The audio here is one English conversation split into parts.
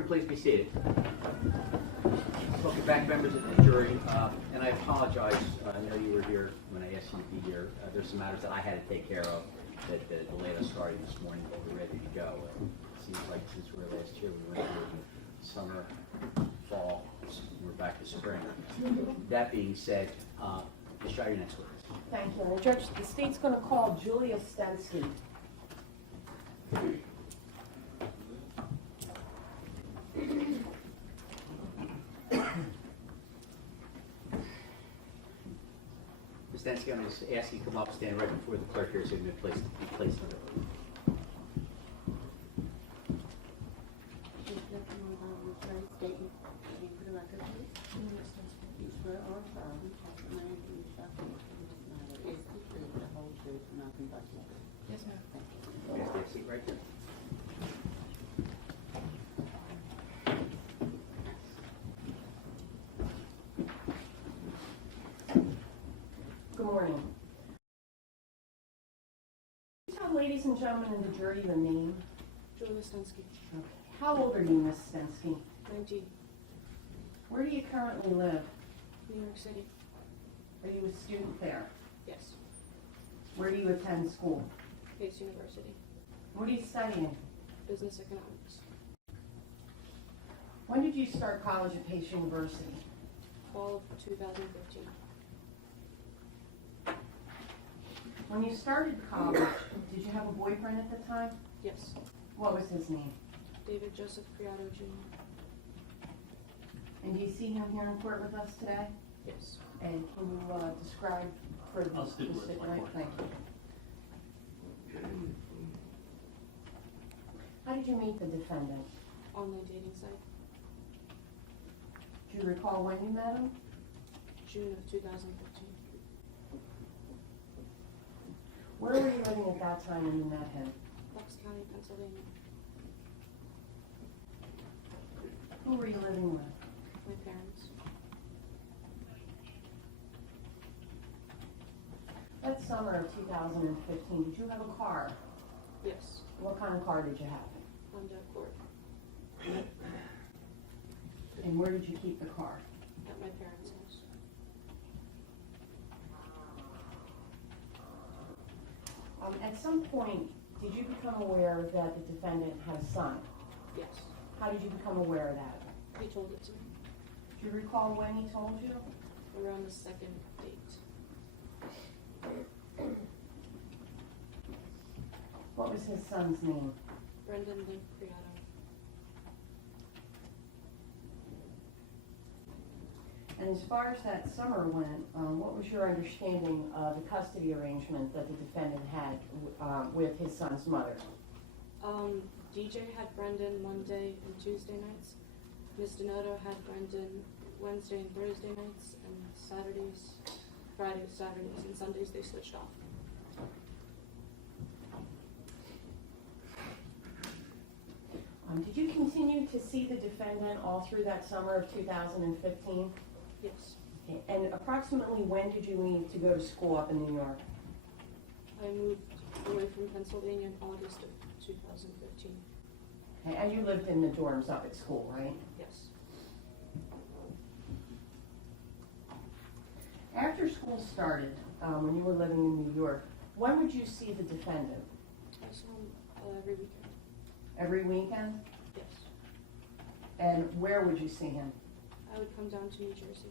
and please be seated. Welcome back, members of the jury, and I apologize. I know you were here when I asked you to be here. There's some matters that I had to take care of that delayed us starting this morning, but we're ready to go. It seems like since we were last year, we went through summer, fall, we're back to spring. That being said, just try your next witness. Thank you. And the judge, the state's going to call Julia Stensky. Ms. Stensky, I'm going to ask you to come up, stand right before the clerk here so you can be placed on the oath. Yes, ma'am. You guys take a seat right there. Good morning. Tell ladies and gentlemen in the jury your name. Julia Stensky, Okay. How old are you, Miss Stensky? 19, Where do you currently live? New York City. Are you a student there? Yes. Where do you attend school? Pace University. What are you studying? Business Economics. When did you start college at Pace University? Fall of 2015. When you started college, did you have a boyfriend at the time? Yes. What was his name? David Joseph Creato Jr. And do you see him here in court with us today? Yes. And can you describe for the I'll stipulate sit my right? court. Thank you. How did you meet the defendant? Online dating site. Do you recall when you met him? June of 2015. Where were you living at that time when you met him? Bucks County, Pennsylvania. Who were you living with? My parents. That summer of 2015, did you have a car? Yes. What kind of car did you have? Honda Accord. And where did you keep the car? At my parents' house. At some point, did you become aware that the defendant had a son? Yes. How did you become aware of that? He told it to me. Do you recall when he told you? Around the second date. What was his son's name? Brendan Link Creato. And as far as that summer went, what was your understanding of the custody arrangement that the defendant had with his son's mother? DJ had Brendan Monday and Tuesday nights. Ms. Donato had Brendan Wednesday and Thursday nights, and Fridays, Saturdays, and Sundays they switched off. Did you continue to see the defendant all through that summer of 2015? Yes. Okay. And approximately when did you leave to go to school up in New York? I moved away from Pennsylvania in August of 2015. Okay. And you lived in the dorms up at school, right? Yes. After school started, when you were living in New York, when would you see the defendant? I saw him every weekend. Every weekend? Yes. And where would you see him? I would come down to New Jersey.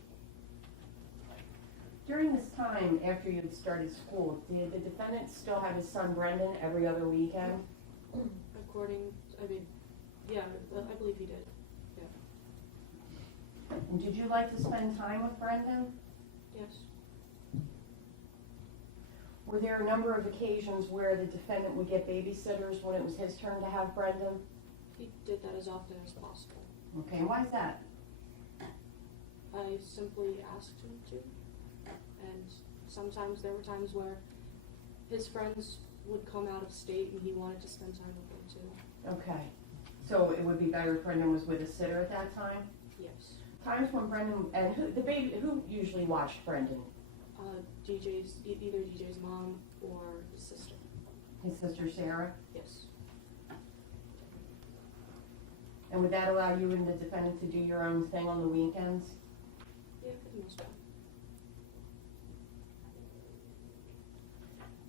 During this time, after you had started school, did the defendant still have his son Brendan every other weekend? Yeah, I believe he did. Yeah. And did you like to spend time with Brendan? Yes. Were there a number of occasions where the defendant would get babysitters when it was his turn to have Brendan? He did that as often as possible. Okay, why is that? I simply asked him to, and sometimes there were times where his friends would come out of state and he wanted to spend time with them too. Okay, so it would be better if Brendan was with a sitter at that time? Yes. Times when Brendan, and who usually watched Brendan? Either DJ's mom or his sister. His sister Sarah? Yes. And would that allow you and the defendant to do your own thing on the weekends? Yeah, for the most part.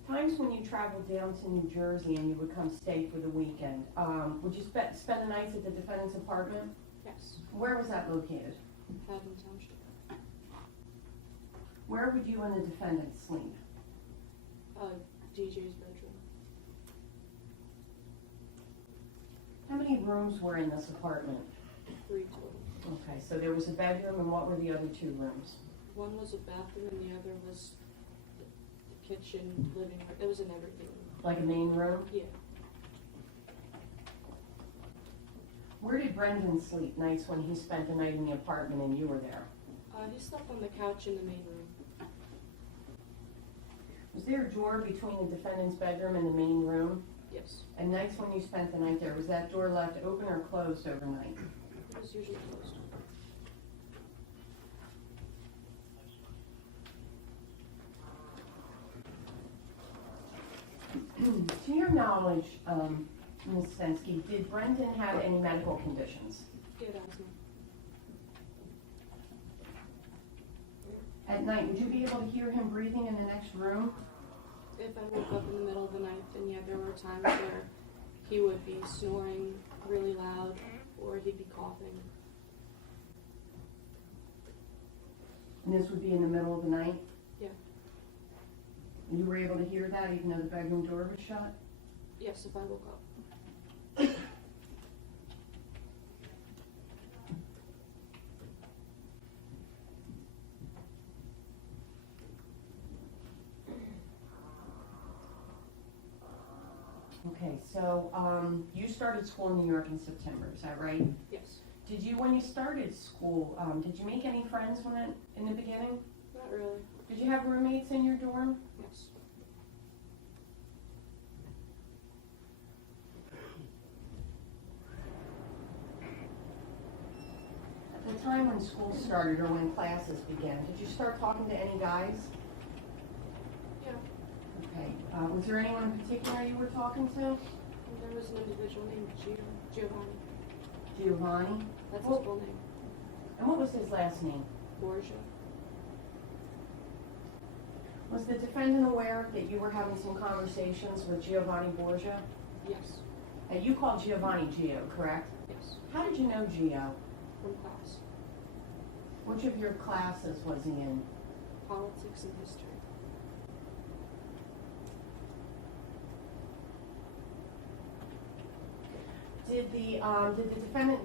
Times when you traveled down to New Jersey and you would come stay for the weekend, would you spend the nights at the defendant's apartment? Yes. Where was that located? Haddon Township. Where would you and the defendant sleep? DJ's bedroom. How many rooms were in this apartment? 3 total. Okay, so there was a bedroom, and what were the other 2 rooms? One was a bathroom and the other was the kitchen, living room. It was in everything. Like a main room? Yeah. Where did Brendan sleep nights when he spent the night in the apartment and you were there? He slept on the couch in the main room. Was there a door between the defendant's bedroom and the main room? Yes. And nights when you spent the night there, was that door left open or closed overnight? It was usually closed. To your knowledge, Ms. Stensky, did Brendan have any medical conditions? He had asthma. At night, would you be able to hear him breathing in the next room? If I woke up in the middle of the night, then yeah, there were times where he would be snoring really loud or he'd be coughing. And this would be in the middle of the night? Yeah. And you were able to hear that even though the bedroom door was shut? Yes, if I woke up. Okay, so you started school in New York in September, is that right? Yes. Did you, when you started school, did you make any friends in the beginning? Not really. Did you have roommates in your dorm? Yes. At the time when school started or when classes began, did you start talking to any guys? Yeah. Okay, was there anyone in particular you were talking to? And there was an individual named Giovanni. Giovanni? That's his Well- full name. And what was his last name? Borgia. Was the defendant aware that you were having some conversations with Giovanni Borgia? Yes. And you called Giovanni Gio, correct? Yes. How did you know Gio? From class. Which of your classes was he in? Politics and history. Did the defendant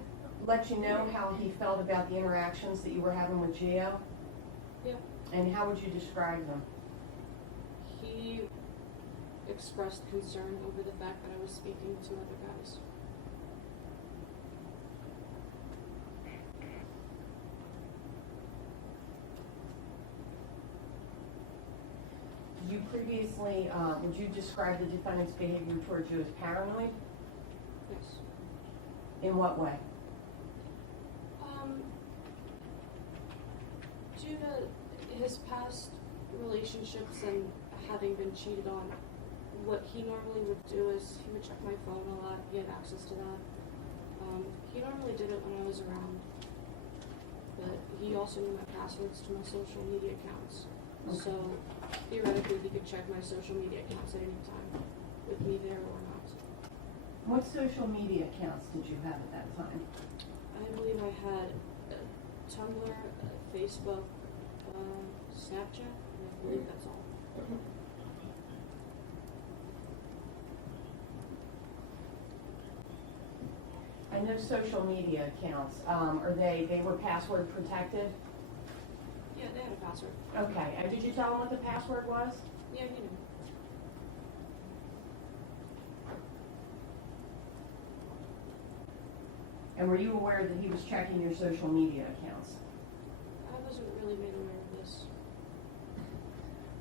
let you know how he felt about the interactions that you were having with Gio? Yeah. And how would you describe them? He expressed concern over the fact that I was speaking to other guys. Did you previously, would you describe the defendant's behavior towards you as paranoid? Yes. In what way? Due to his past relationships and having been cheated on, what he normally would do is he would check my phone a lot. He had access to that. He normally did it when I was around, but he also knew my passwords to my social media accounts. Okay. So theoretically, he could check my social media accounts at any time, with me there or not. What social media accounts did you have at that time? I believe I had Tumblr, Facebook, Snapchat, and I believe that's all. And those social media accounts, they were password protected? Yeah, they had a password. Okay, and did you tell him what the password was? Yeah, he knew. And were you aware that he was checking your social media accounts? I wasn't really made aware of this.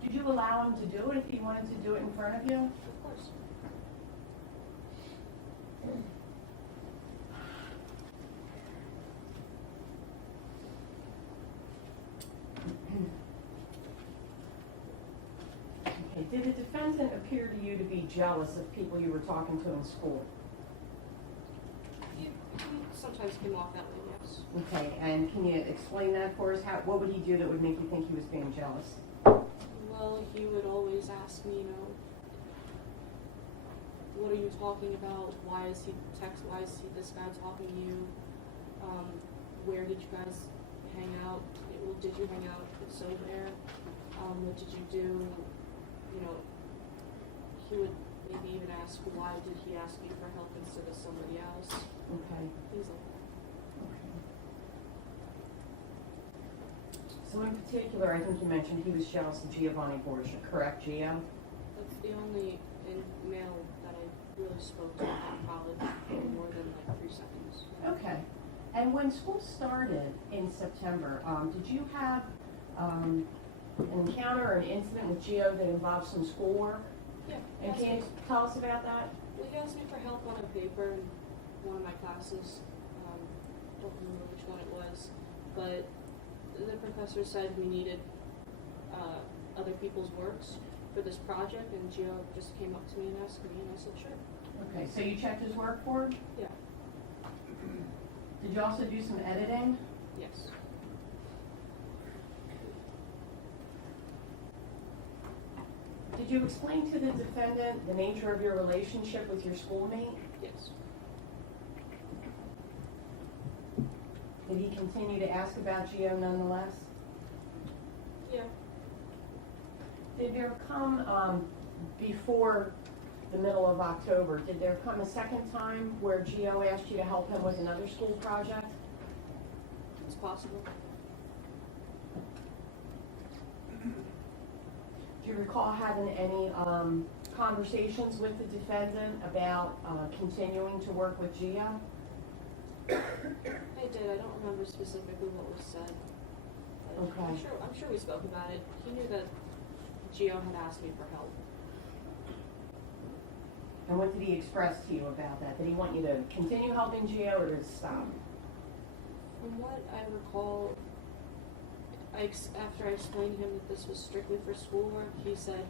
Did you allow him to do it if he wanted to do it in front of you? Of course. Okay, did the defendant appear to you to be jealous of people you were talking to in school? He sometimes came off that way, yes. Okay, and can you explain that for us? What would he do that would make you think he was being jealous? Well, he would always ask me, what are you talking about? Why is this guy talking to you? Where did you guys hang out? Well, did you hang out? If so, where? What did you do? He would maybe even ask, why did he ask you for help instead of somebody else? Okay. Things like that. Okay. So in particular, I think you mentioned he was jealous of Giovanni Borgia, correct, Gio? That's the only male that I really spoke to in college for more than like 3 seconds. Okay. And when school started in September, did you have an encounter or an incident with Gio that involved some schoolwork? Yeah. And can you tell us about that? Well, he asked me for help on a paper in one of my classes. Don't remember which one it was, but the professor said we needed other people's works for this project, and Gio just came up to me and asked me, and I said sure. Okay, so you checked his work for him? Yeah. Did you also do some editing? Yes. Did you explain to the defendant the nature of your relationship with your schoolmate? Yes. Did he continue to ask about Gio nonetheless? Yeah. Did there come, before the middle of October, did there come a second time where Gio asked you to help him with another school project? It's possible. Do you recall having any conversations with the defendant about continuing to work with Gio? I did. I don't remember specifically what was said. But Okay. I'm sure we spoke about it. He knew that Gio had asked me for help. And what did he express to you about that? Did he want you to continue helping Gio or to stop? From what I recall, after I explained to him that this was strictly for schoolwork, he said,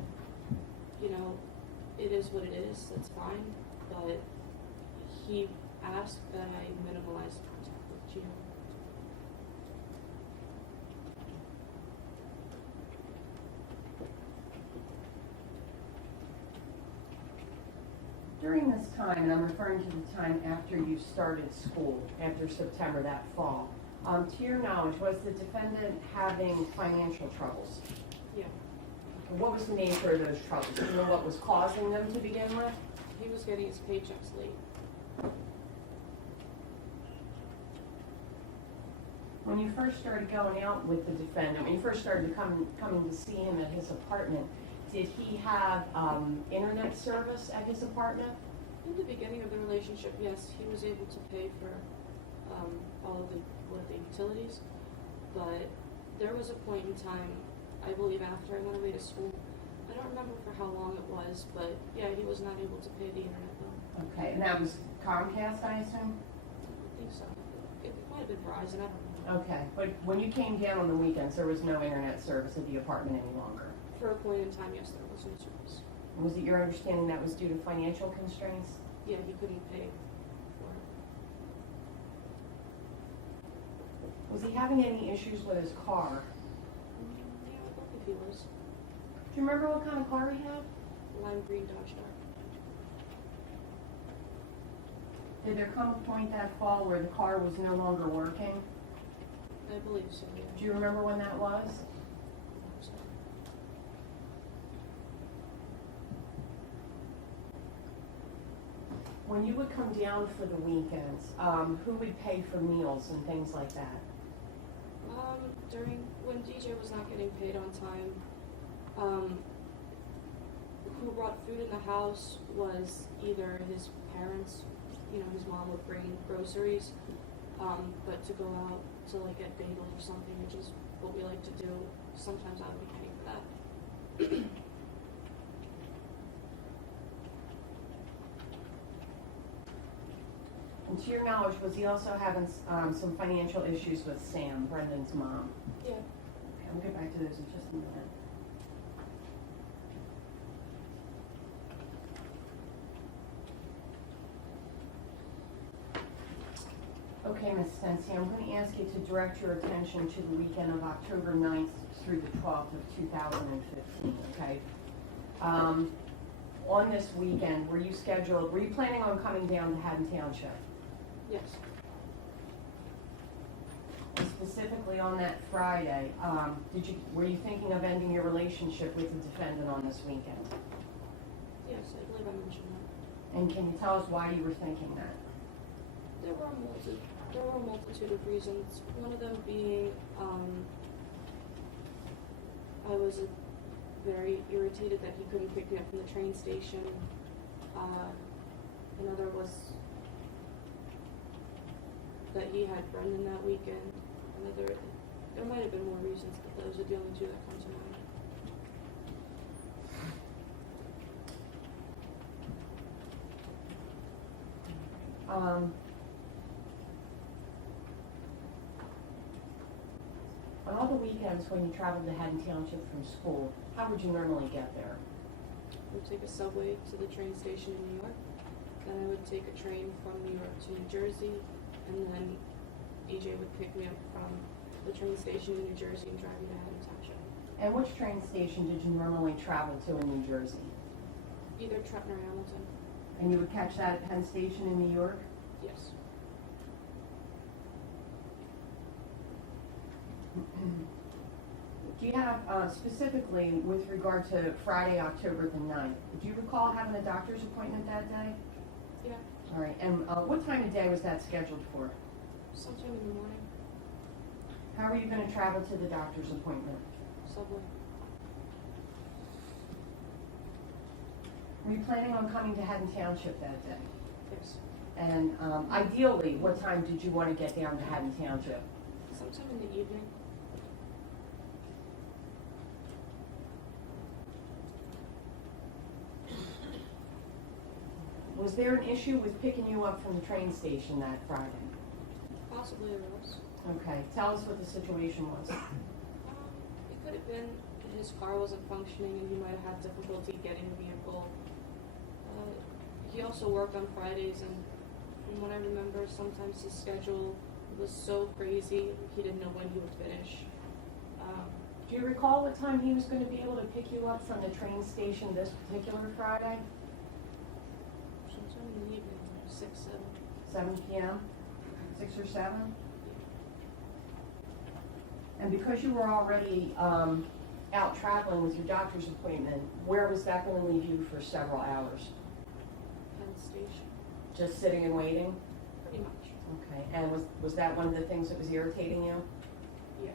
it is what it is, that's fine, but he asked that I minimalize contact with Gio. During this time, and I'm referring to the time after you started school, after September, that fall, to your knowledge, was the defendant having financial troubles? Yeah. What was the nature of those troubles? Do you know what was causing them to begin with? He was getting his paychecks late. When you first started going out with the defendant, when you first started coming to see him at his apartment, did he have internet service at his apartment? In the beginning of the relationship, yes, he was able to pay for all of the utilities, but there was a point in time, I believe after I went away to school, I don't remember for how long it was, but yeah, he was not able to pay the internet bill. Okay, and that was Comcast, I assume? I think so. It might have been Verizon, I don't know. Okay, but when you came down on the weekends, there was no internet service at the apartment any longer? For a point in time, yes, there was no service. Was it your understanding that was due to financial constraints? Yeah, he couldn't pay for it. Was he having any issues with his car? Yeah, I don't think he was. Do you remember what kind of car he had? Lime green Dodge Dart. Did there come a point that fall where the car was no longer working? I believe so, yeah. Do you remember when that was? When you would come down for the weekends, who would pay for meals and things like that? When DJ was not getting paid on time, who brought food in the house was either his parents, his mom would bring groceries, but to go out to get bagels or something, which is what we like to do, sometimes I would be paying for that. And to your knowledge, was he also having some financial issues with Sam, Brendan's mom? Yeah. Okay, we'll get back to those in just a minute. Okay, Ms. Stensky, I'm going to ask you to direct your attention to the weekend of October 9th through the 12th of 2015, okay? On this weekend, were you planning on coming down to Haddon Township? Yes. And specifically on that Friday, were you thinking of ending your relationship with the defendant on this weekend? Yes, I believe I mentioned that. And can you tell us why you were thinking that? There were a multitude of reasons. One of them being, I was very irritated that he couldn't pick me up from the train station. Another was that he had Brendan that weekend. There might have been more reasons, but those are the only two that come to mind. On all the weekends when you traveled to Haddon Township from school, how would you normally get there? I would take a subway to the train station in New York. Then I would take a train from New York to New Jersey, and then DJ would pick me up from the train station in New Jersey and drive me to Haddon Township. And which train station did you normally travel to in New Jersey? Either Trenton or Hamilton. And you would catch that at Penn Station in New York? Yes. Do you have, specifically with regard to Friday, October the 9th, do you recall having a doctor's appointment that day? Yeah. All right, and what time of day was that scheduled for? Sometime in the morning. How are you going to travel to the doctor's appointment? Subway. Were you planning on coming to Haddon Township that day? Yes. And ideally, what time did you want to get down to Haddon Township? Sometime in the evening. Was there an issue with picking you up from the train station that Friday? Possibly there was. Okay, tell us what the situation was. It could have been his car wasn't functioning and he might have had difficulty getting the vehicle. He also worked on Fridays, and from what I remember, sometimes his schedule was so crazy he didn't know when he would finish. Do you recall what time he was going to be able to pick you up from the train station this particular Friday? Sometime in the evening, 6, 7 7. p.m.? 6 or 7? And because you were already out traveling with your doctor's appointment, where was that going to leave you for several hours? Penn Station. Just sitting and waiting? Pretty much. Okay, and was that one of the things that was irritating you? Yeah.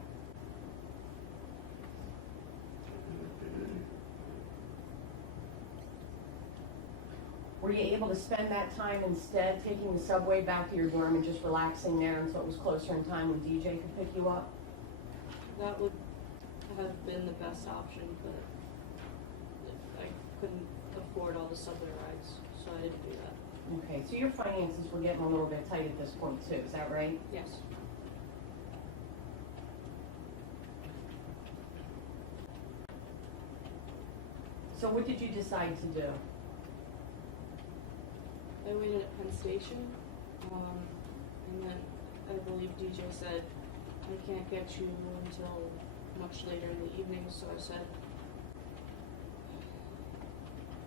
Were you able to spend that time instead taking the subway back to your dorm and just relaxing there until it was closer in time when DJ could pick you up? That would have been the best option, but I couldn't afford all the subway rides, so I didn't do that. Okay, so your finances were getting a little bit tight at this point too, is that right? Yes. So what did you decide to do? I waited at Penn Station, and then I believe DJ said, I can't get you until much later in the evening, so I said,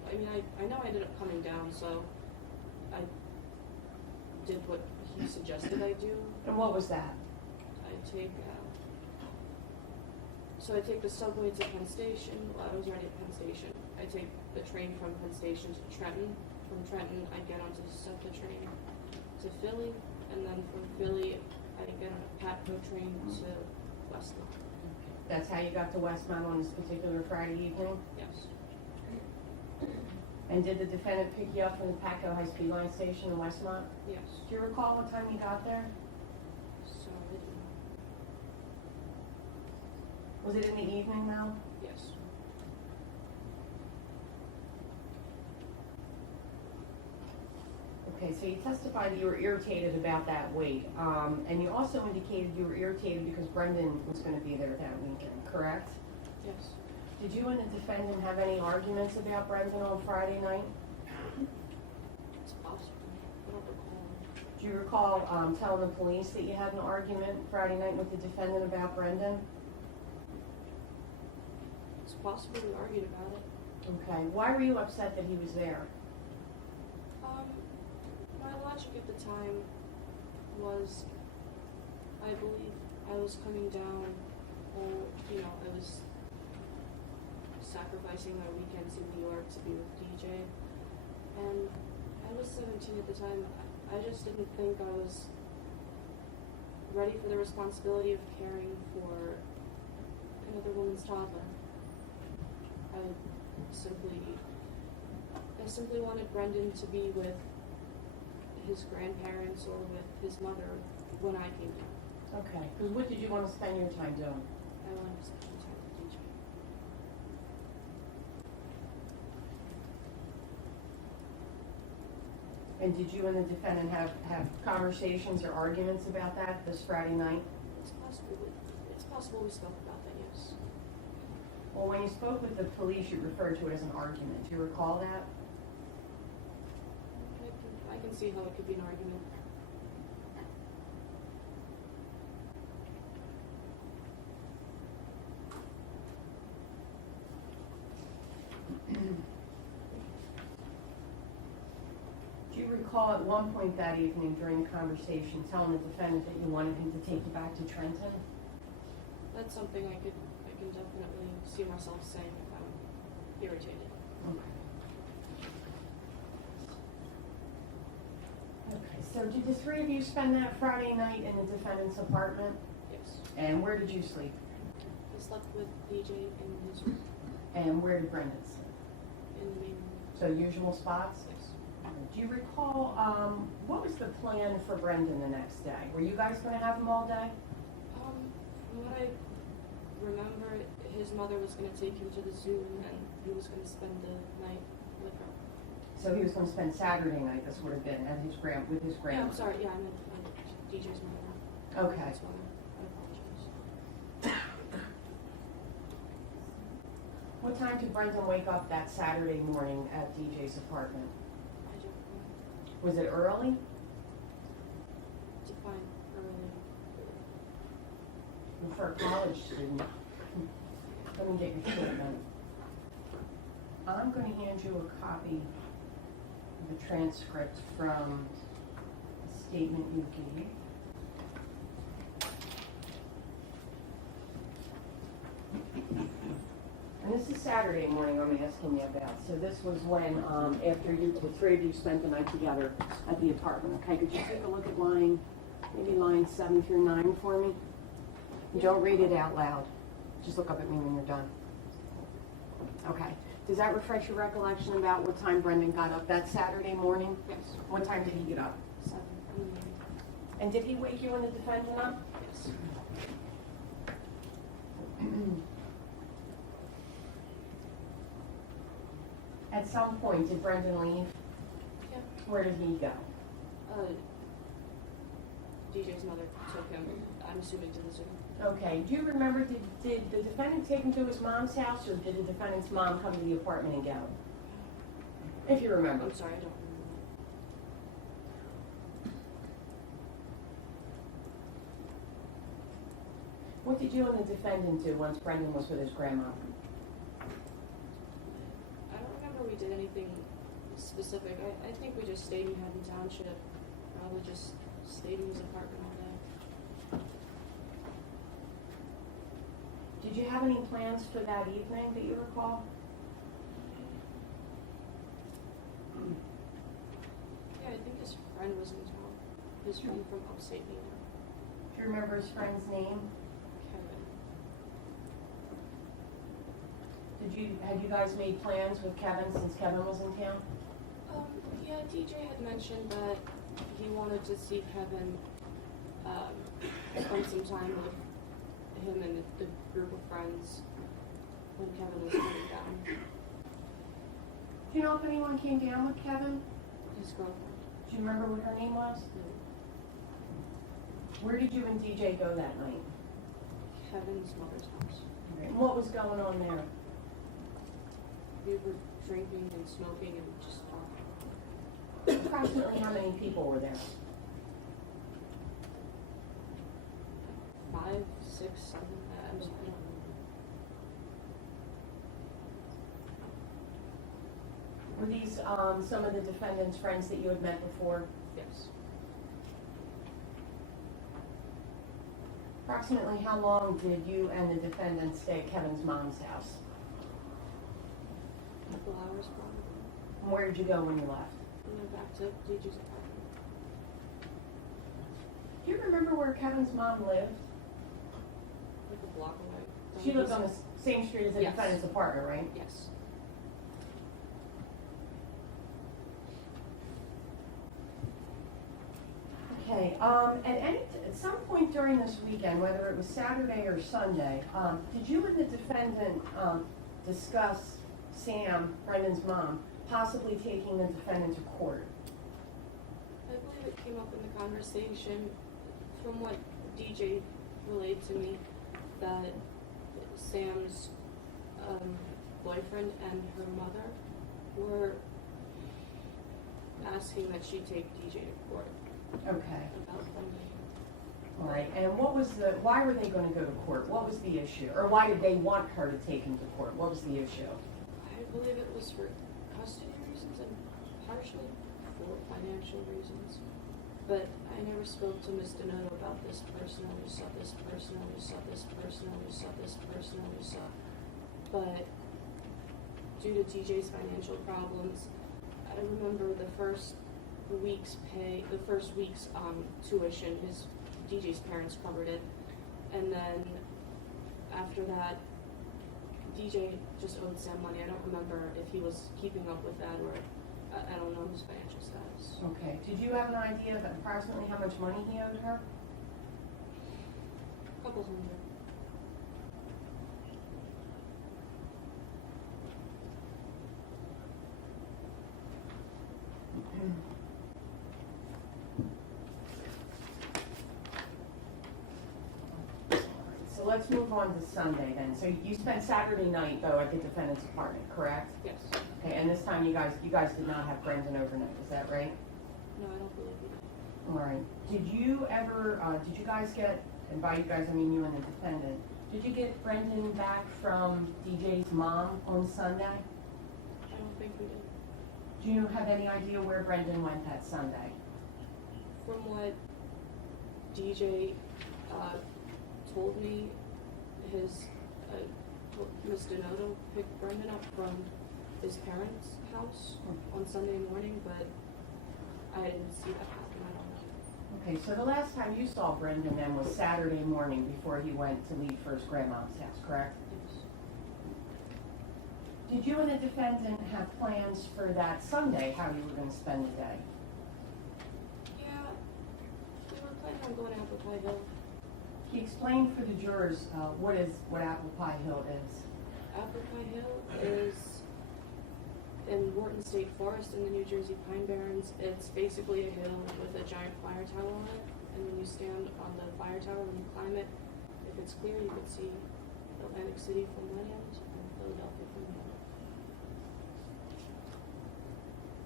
I mean, I know I ended up coming down, so I did what he suggested I do. And what was that? I take the subway to Penn Station. Well, I was already at Penn Station. I take the train from Penn Station to Trenton. From Trenton, I get onto the subway train to Philly, and then from Philly, I get on a Patco train to Westmont. That's how you got to Westmont on this particular Friday evening? Yes. And did the defendant pick you up from the Patco High-Speed Line station in Westmont? Yes. Do you recall what time you got there? So I didn't. Was it in the evening though? Yes. Okay, so you testified that you were irritated about that wait, and you also indicated you were irritated because Brendan was going to be there that weekend, correct? Yes. Did you and the defendant have any arguments about Brendan on Friday night? It's possible. I don't recall. Do you recall telling the police that you had an argument Friday night with the defendant about Brendan? It's possible we argued about it. Okay, why were you upset that he was there? My logic at the time was, I believe I was coming down, or, I was sacrificing my weekends in New York to be with DJ. And I was 17 at the time. I just didn't think I was ready for the responsibility of caring for another woman's toddler. I simply wanted Brendan to be with his grandparents or with his mother when I came down. Okay, because what did you want to spend your time doing? I wanted to spend time with DJ. And did you and the defendant have conversations or arguments about that this Friday night? It's possible we spoke about that, yes. Well, when you spoke with the police, you referred to it as an argument. Do you recall that? I can see how it could be an argument. Do you recall at one point that evening during the conversation telling the defendant that you wanted him to take you back to Trenton? That's something I can definitely see myself saying if I'm irritated. Okay, so did the three of you spend that Friday night in the defendant's apartment? Yes. And where did you sleep? I slept with DJ in his room, And where did Brendan sleep? in the main room. So usual spots? Yes. Do you recall, what was the plan for Brendan the next day? Were you guys going to have him all day? From what I remember, his mother was going to take him to the zoo and then he was going to spend the night with her. So he was going to spend Saturday night, this would have been, at his with his Yeah, grandma? I'm sorry. Yeah, I meant DJ's mother. Okay. His mother. I apologize. What time did Brendan wake up that Saturday morning at DJ's apartment? I don't know. Was it early? Define early. For a college student? Let me get your statement. I'm going to hand you a copy of the transcript from the statement you gave. And this is Saturday morning I'm asking you about. So this was when, after the three of you spent the night together at the apartment. Okay, could you take a look at maybe lines 7 through 9 for me? Don't read it out loud. Just look up at me when you're done. Okay. Does that refresh your recollection about what time Brendan got up that Saturday morning? Yes. What time did he get up? 7 in the morning. And did he wake you and the defendant up? Yes. At some point, did Brendan leave? Yeah. Where did he go? DJ's mother took him, I'm assuming, to the zoo. Okay. Do you remember, did the defendant take him to his mom's house, or did the defendant's mom come to the apartment and get him? If you remember. I'm sorry, I don't remember. What did you and the defendant do once Brendan was with his grandma? I don't remember we did anything specific. I think we just stayed in Haddon Township. Probably just stayed in his apartment all day. Did you have any plans for that evening that you recall? Yeah, I think his friend was in town. His friend from upstate New York, Do you remember his friend's name? Kevin. Had you guys made plans with Kevin since Kevin was in town? Yeah, DJ had mentioned that he wanted to see Kevin spend some time with him and the group of friends when Kevin was coming down. Do you know if anyone came down with Kevin? His girlfriend. Do you remember what her name was? Where did you and DJ go that night? Kevin's mother's house. And what was going on there? We were drinking and smoking and just talking. Approximately how many people were there? 5, 6, 7, I'm sorry, I don't know. Were these some of the defendant's friends that you had met before? Yes. Approximately how long did you and the defendant stay at Kevin's mom's house? A couple hours probably. And where did you go when you left? And then back to DJ's apartment. Do you remember where Kevin's mom lived? Like a block away. She lived on the same street as the Yes. defendant's apartment, right? Yes. Okay, at some point during this weekend, whether it was Saturday or Sunday, did you and the defendant, discuss Sam, Brendan's mom, possibly taking the defendant to court? I believe it came up in the conversation from what DJ relayed to me that Sam's boyfriend and her mother were asking that she take DJ to court Okay, about Brendan. all right, and why were they gonna go to court? What was the issue? Or why did they want her to take him to court? What was the issue? I believe it was for custody reasons and partially for financial reasons. But I never spoke to Ms. Donato about this person, I just saw this person, I just saw this person, I just saw this person, I just saw. But due to DJ's financial problems, I remember the first week's tuition, DJ's parents covered it. And then after that, DJ just owed Sam money. I don't remember if he was keeping up with that or I don't know his financial status. Okay, did you have an idea of approximately how much money he owed her? Couple hundred. So let's move on to Sunday then. So you spent Saturday night though at the defendant's apartment, correct? Yes. Okay, and this time you guys did not have Brendan overnight, is that right? No, I don't believe he did. All right. Did you ever, did you guys get, and by you guys I mean you and the defendant, did you get Brendan back from DJ's mom on Sunday? I don't think we did. Do you have any idea where Brendan went that Sunday? From what DJ told me, Miss Donato picked Brendan up from his parents' house on Sunday morning, but I didn't see that happen. I don't know. Okay, so the last time you saw Brendan then was Saturday morning before he went to leave for his grandma's house, correct? Yes. Did you and the defendant have plans for that Sunday, how you were going to spend the day? Yeah, we were planning on going to Apple Pie Hill. He explained for the jurors what Apple Pie Hill is. Apple Pie Hill is in Wharton State Forest in the New Jersey Pine Barrens. It's basically a hill with a giant fire tower on it, and when you stand on the fire tower, when you climb it, if it's clear, you can see Atlantic City from one end and Philadelphia from the other.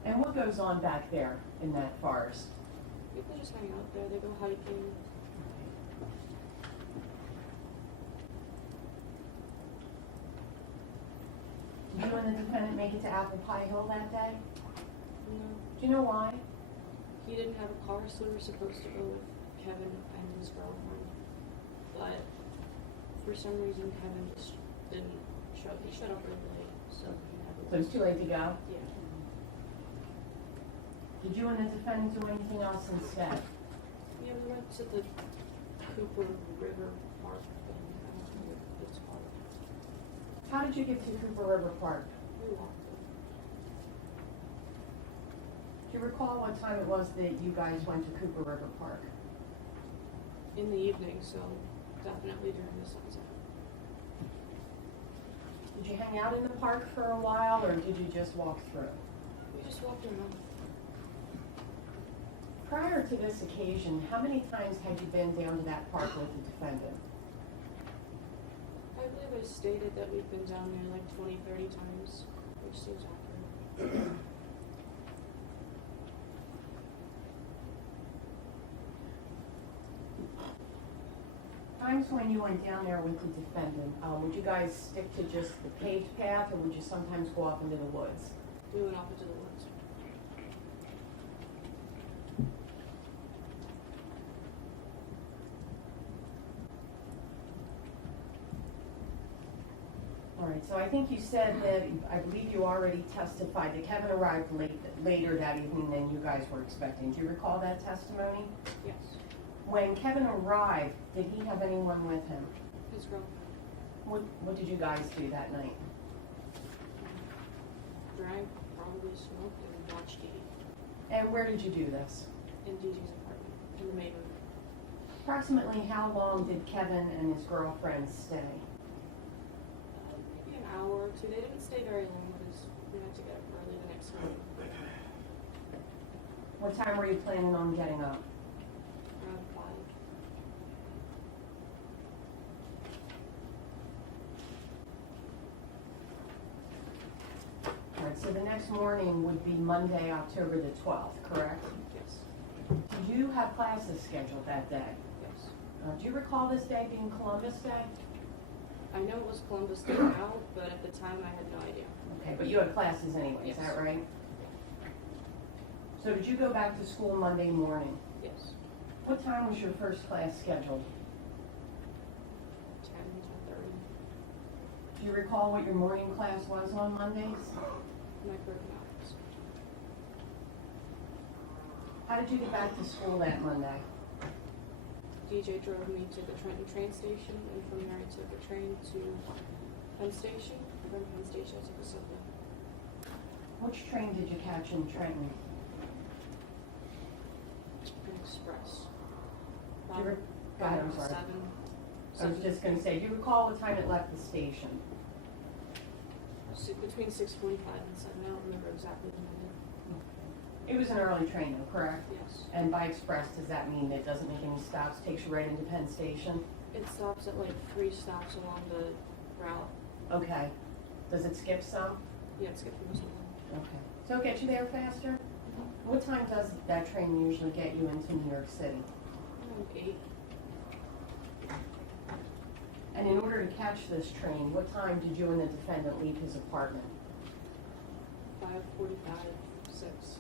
And what goes on back there in that forest? People just hang out there. They go hiking. Did you and the defendant make it to Apple Pie Hill that day? No, Do you know why? he didn't have a car, so we were supposed to go with Kevin and his girlfriend. But for some reason, Kevin just didn't show. He showed up really late, so he had to. So it was too late to go? Yeah. Did you and the defendant do anything else instead? Yeah, we went to the Cooper River Park thing. I don't know what it's called. How did you get to Cooper River Park? We walked there. Do you recall what time it was that you guys went to Cooper River Park? In the evening, so definitely during the sunset. Did you hang out in the park for a while, or did you just walk through? We just walked around. Prior to this occasion, how many times had you been down to that park with the defendant? I believe I stated that we've been down there like 20, 30 times, which seems accurate. Times times when you went down there with the defendant, would you guys stick to just the paved path, or would you sometimes go off into the woods? We went off into the woods. All right, so I think you said that, I believe you already testified that Kevin arrived later that evening than you guys were expecting. Do you recall that testimony? Yes. When Kevin arrived, did he have anyone with him? His girlfriend. What did you guys do that night? Drank, probably smoked, and watched TV. And where did you do this? In DJ's apartment, in the main room. Approximately how long did Kevin and his girlfriend stay? Maybe an hour or two. They didn't stay very long because we had to get up early the next morning. What time were you planning on getting up? Around 5. All right, so the next morning would be Monday, October the 12th, correct? Yes. Did you have classes scheduled that day? Yes. Do you recall this day being Columbus Day? I know it was Columbus Day now, but at the time I had no idea. Okay, but you had classes anyway, is Yes. that right? So did you go back to school Monday morning? Yes. What time was your first class scheduled? 10 to 30. Do you recall what your morning class was on Mondays? Microeconomics. How did you get back to school that Monday? DJ drove me to the Trenton train station, and from there I took a train to Penn Station. From Penn Station I took a subway. Which train did you catch in Trenton? An express. Do you go ahead, I'm sorry. 7. I was just going to say, do you recall what time it left the station? Between 6:45 and 7. I don't remember exactly the minute. It was an early train though, correct? Yes. And by express, does that mean it doesn't make any stops, takes you right into Penn Station? It stops at like 3 stops along the route. Okay. Does it skip some? Yeah, it's good for most of them. Okay. So it'll get you there faster? What time does that train usually get you into New York City? Around 8. And in order to catch this train, what time did you and the defendant leave his apartment? 5:45, 6.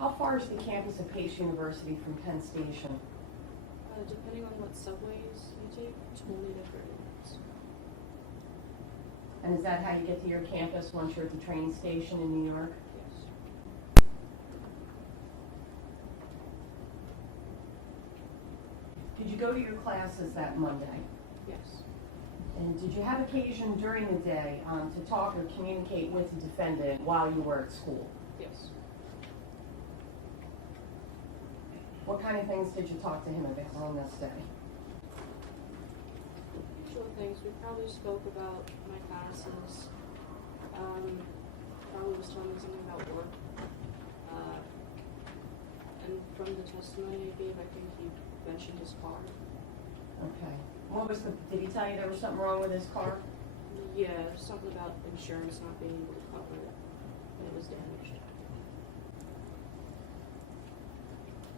How far is the campus of Pace University from Penn Station? Depending on what subways you take, 20 to 30 minutes. And is that how you get to your campus once you're at the train station in New York? Yes. Did you go to your classes that Monday? Yes. And did you have occasion during the day to talk or communicate with the defendant while you were at school? Yes. What kind of things did you talk to him about on this day? Usual things. We probably spoke about my classes. Probably was telling me something about work. And from the testimony I gave, I think he mentioned his car. Okay. Did he tell you there was something wrong with his car? Yeah, something about insurance not being able to cover it. And it was damaged.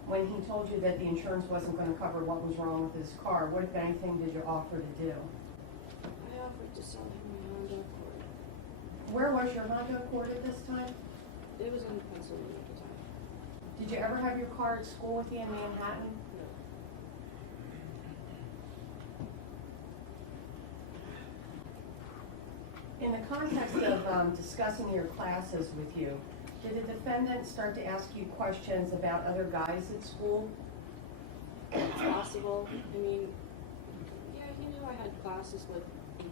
When he told you that the insurance wasn't going to cover what was wrong with his car, what, if anything, did you offer to do? I offered to sell him my Honda Accord. Where was your Honda Accord at this time? It was in Pennsylvania at the time. Did you ever have your car at school with you in Manhattan? No. In the context of discussing your classes with you, did the defendant start to ask you questions about other guys at school? It's possible. I mean, yeah, he knew I had classes with a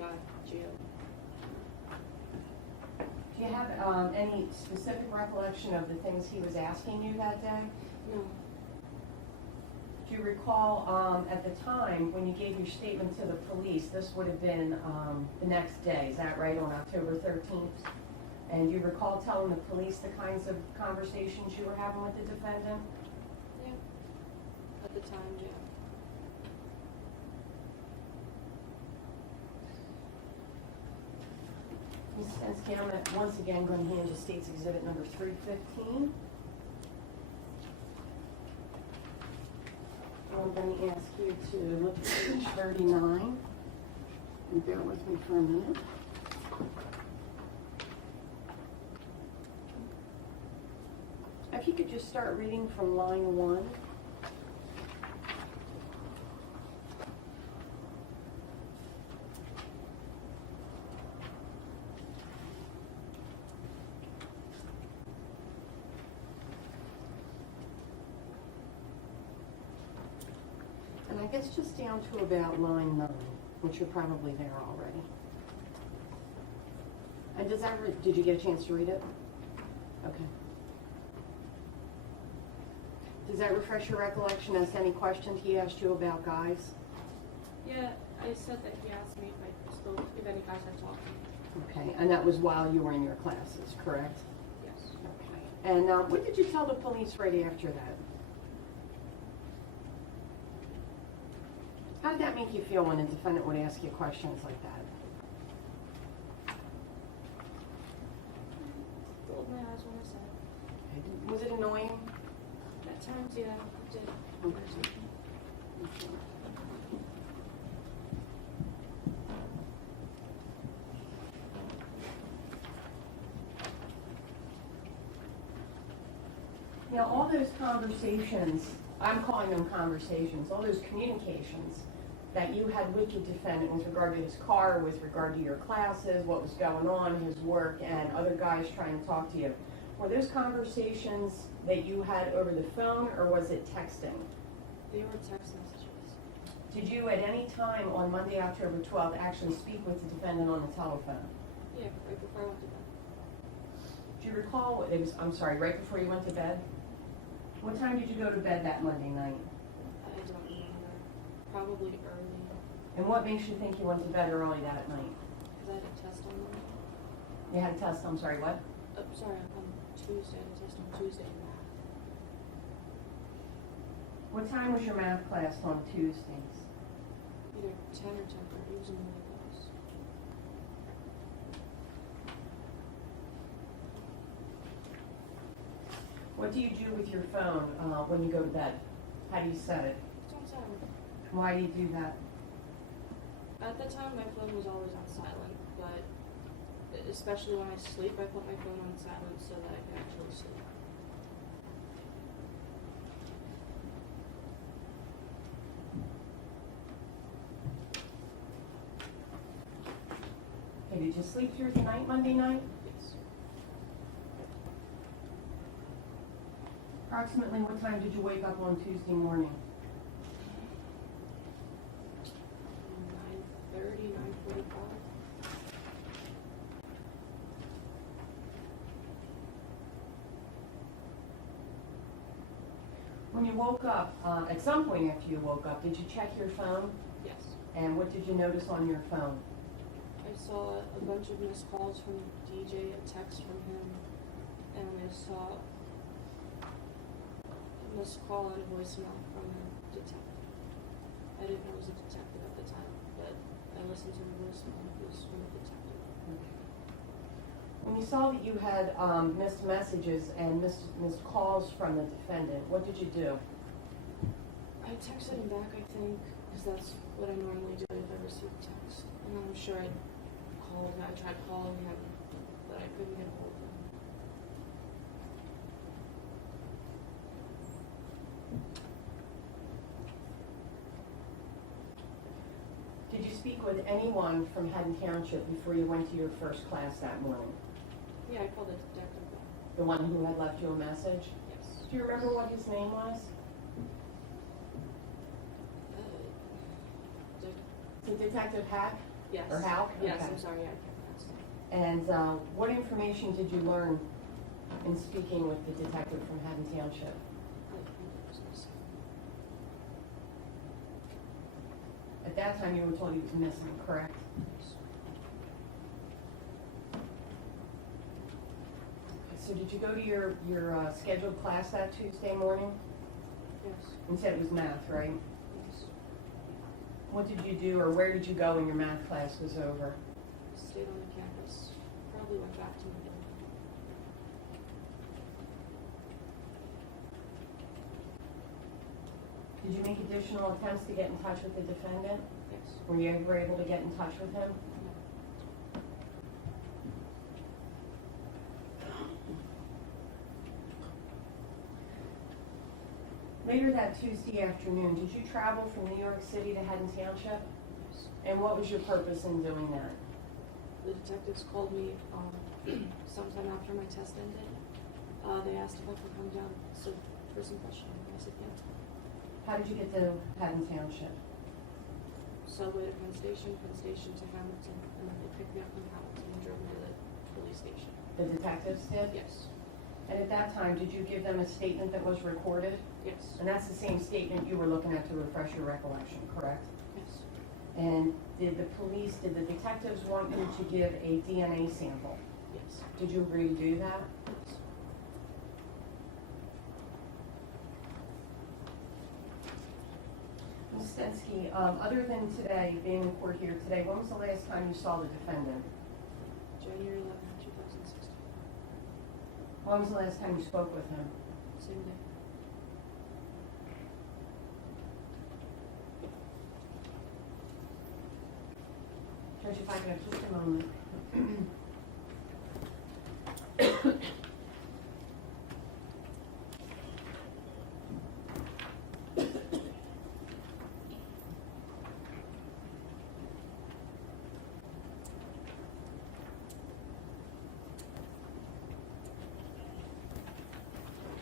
guy, Gio. Do you have any specific recollection of the things he was asking you that day? No. Do you recall at the time when you gave your statement to the police, this would have been the next day, is that right, on October 13th? And do you recall telling the police the kinds of conversations you were having with the defendant? Yeah. At the time, yeah. Ms. Stensky, I'm once again going to hand you State's Exhibit number 315. I'm going to ask you to look at page 39. And bear with me for a minute. If you could just start reading from line 1. And I guess just down to about line 9, which you're probably there already. And does that, did you get a chance to read it? Okay. Does that refresh your recollection as to any questions he asked you about guys? Yeah, I said that he asked me if any guys had talked to me. Okay, and that was while you were in your classes, correct? Yes. Okay. And what did you tell the police right after that? How did that make you feel when a defendant would ask you questions like that? Rolled my eyes when I said it. Was it annoying? At times, yeah, it did. Okay. Now, all those conversations, I'm calling them conversations, all those communications that you had with the defendant with regard to his car, with regard to your classes, what was going on, his work, and other guys trying to talk to you, were those conversations that you had over the phone, or was it texting? They were text messages. Did you at any time on Monday, October 12th, actually speak with the defendant on the telephone? Yeah, right before I went to bed. Do you recall, it was, I'm sorry, right before you went to bed? What time did you go to bed that Monday night? I don't remember. Probably early. And what makes you think you went to bed early that night? Because I had a test on Monday. You had a test, I'm sorry, what? Oh, sorry, on Tuesday. I had a test on Tuesday in math. What time was your math class on Tuesdays? Either 10 or 10:30. It was in one of those. What do you do with your phone when you go to bed? How do you set it? It's on silent. Why do you do that? At the time, my phone was always on silent, but especially when I sleep, I put my phone on silent so that I can actually sleep. Okay, did you sleep through the night Monday night? Yes. Approximately what time did you wake up on Tuesday morning? 9:30, 9:45. When you woke up, at some point after you woke up, did you check your phone? Yes. And what did you notice on your phone? I saw a bunch of missed calls from DJ, a text from him, and I saw a missed call and a voicemail from a detective. I didn't know it was a detective at the time, but I listened to the voicemail. It was from a detective. When you saw that you had missed messages and missed calls from the defendant, what did you do? I texted him back, I think, because that's what I normally do if I receive a text. And I'm sure I tried calling him, but I couldn't get a hold of him. Did you speak with anyone from Haddon Township before you went to your first class that morning? Yeah, I called the detective back. The one who had left you a message? Yes. Do you remember what his name was? The- Is it Detective Hack? Yes. Or Hal? Yes, Okay. I'm sorry, I can't pronounce it. And what information did you learn in speaking with the detective from Haddon Township? I think it was missing. At that time, you were told he was missing, correct? Yes. So did you go to your scheduled class that Tuesday morning? Yes. You said it was math, right? Yes. What did you do, or where did you go when your math class was over? Stayed on the campus. Probably went back to my dorm. Did you make additional attempts to get in touch with the defendant? Yes. Were you ever able to get in touch with him? No. Later that Tuesday afternoon, did you travel from New York City to Haddon Township? Yes. And what was your purpose in doing that? The detectives called me sometime after my test ended. They asked if I could come down for some questioning. I said yeah. How did you get to Haddon Township? Subway to Penn Station to Hamilton, and then they picked me up from Hamilton and drove me to the police station. The detectives did? Yes. And at that time, did you give them a statement that was recorded? Yes. And that's the same statement you were looking at to refresh your recollection, correct? Yes. And did the detectives want you to give a DNA sample? Yes. Did you agree to do that? Yes. Ms. Stensky, other than today, being in court here today, when was the last time you saw the defendant? January 11th, 2016. When was the last time you spoke with him? Same day. Judge, if I could have just a moment.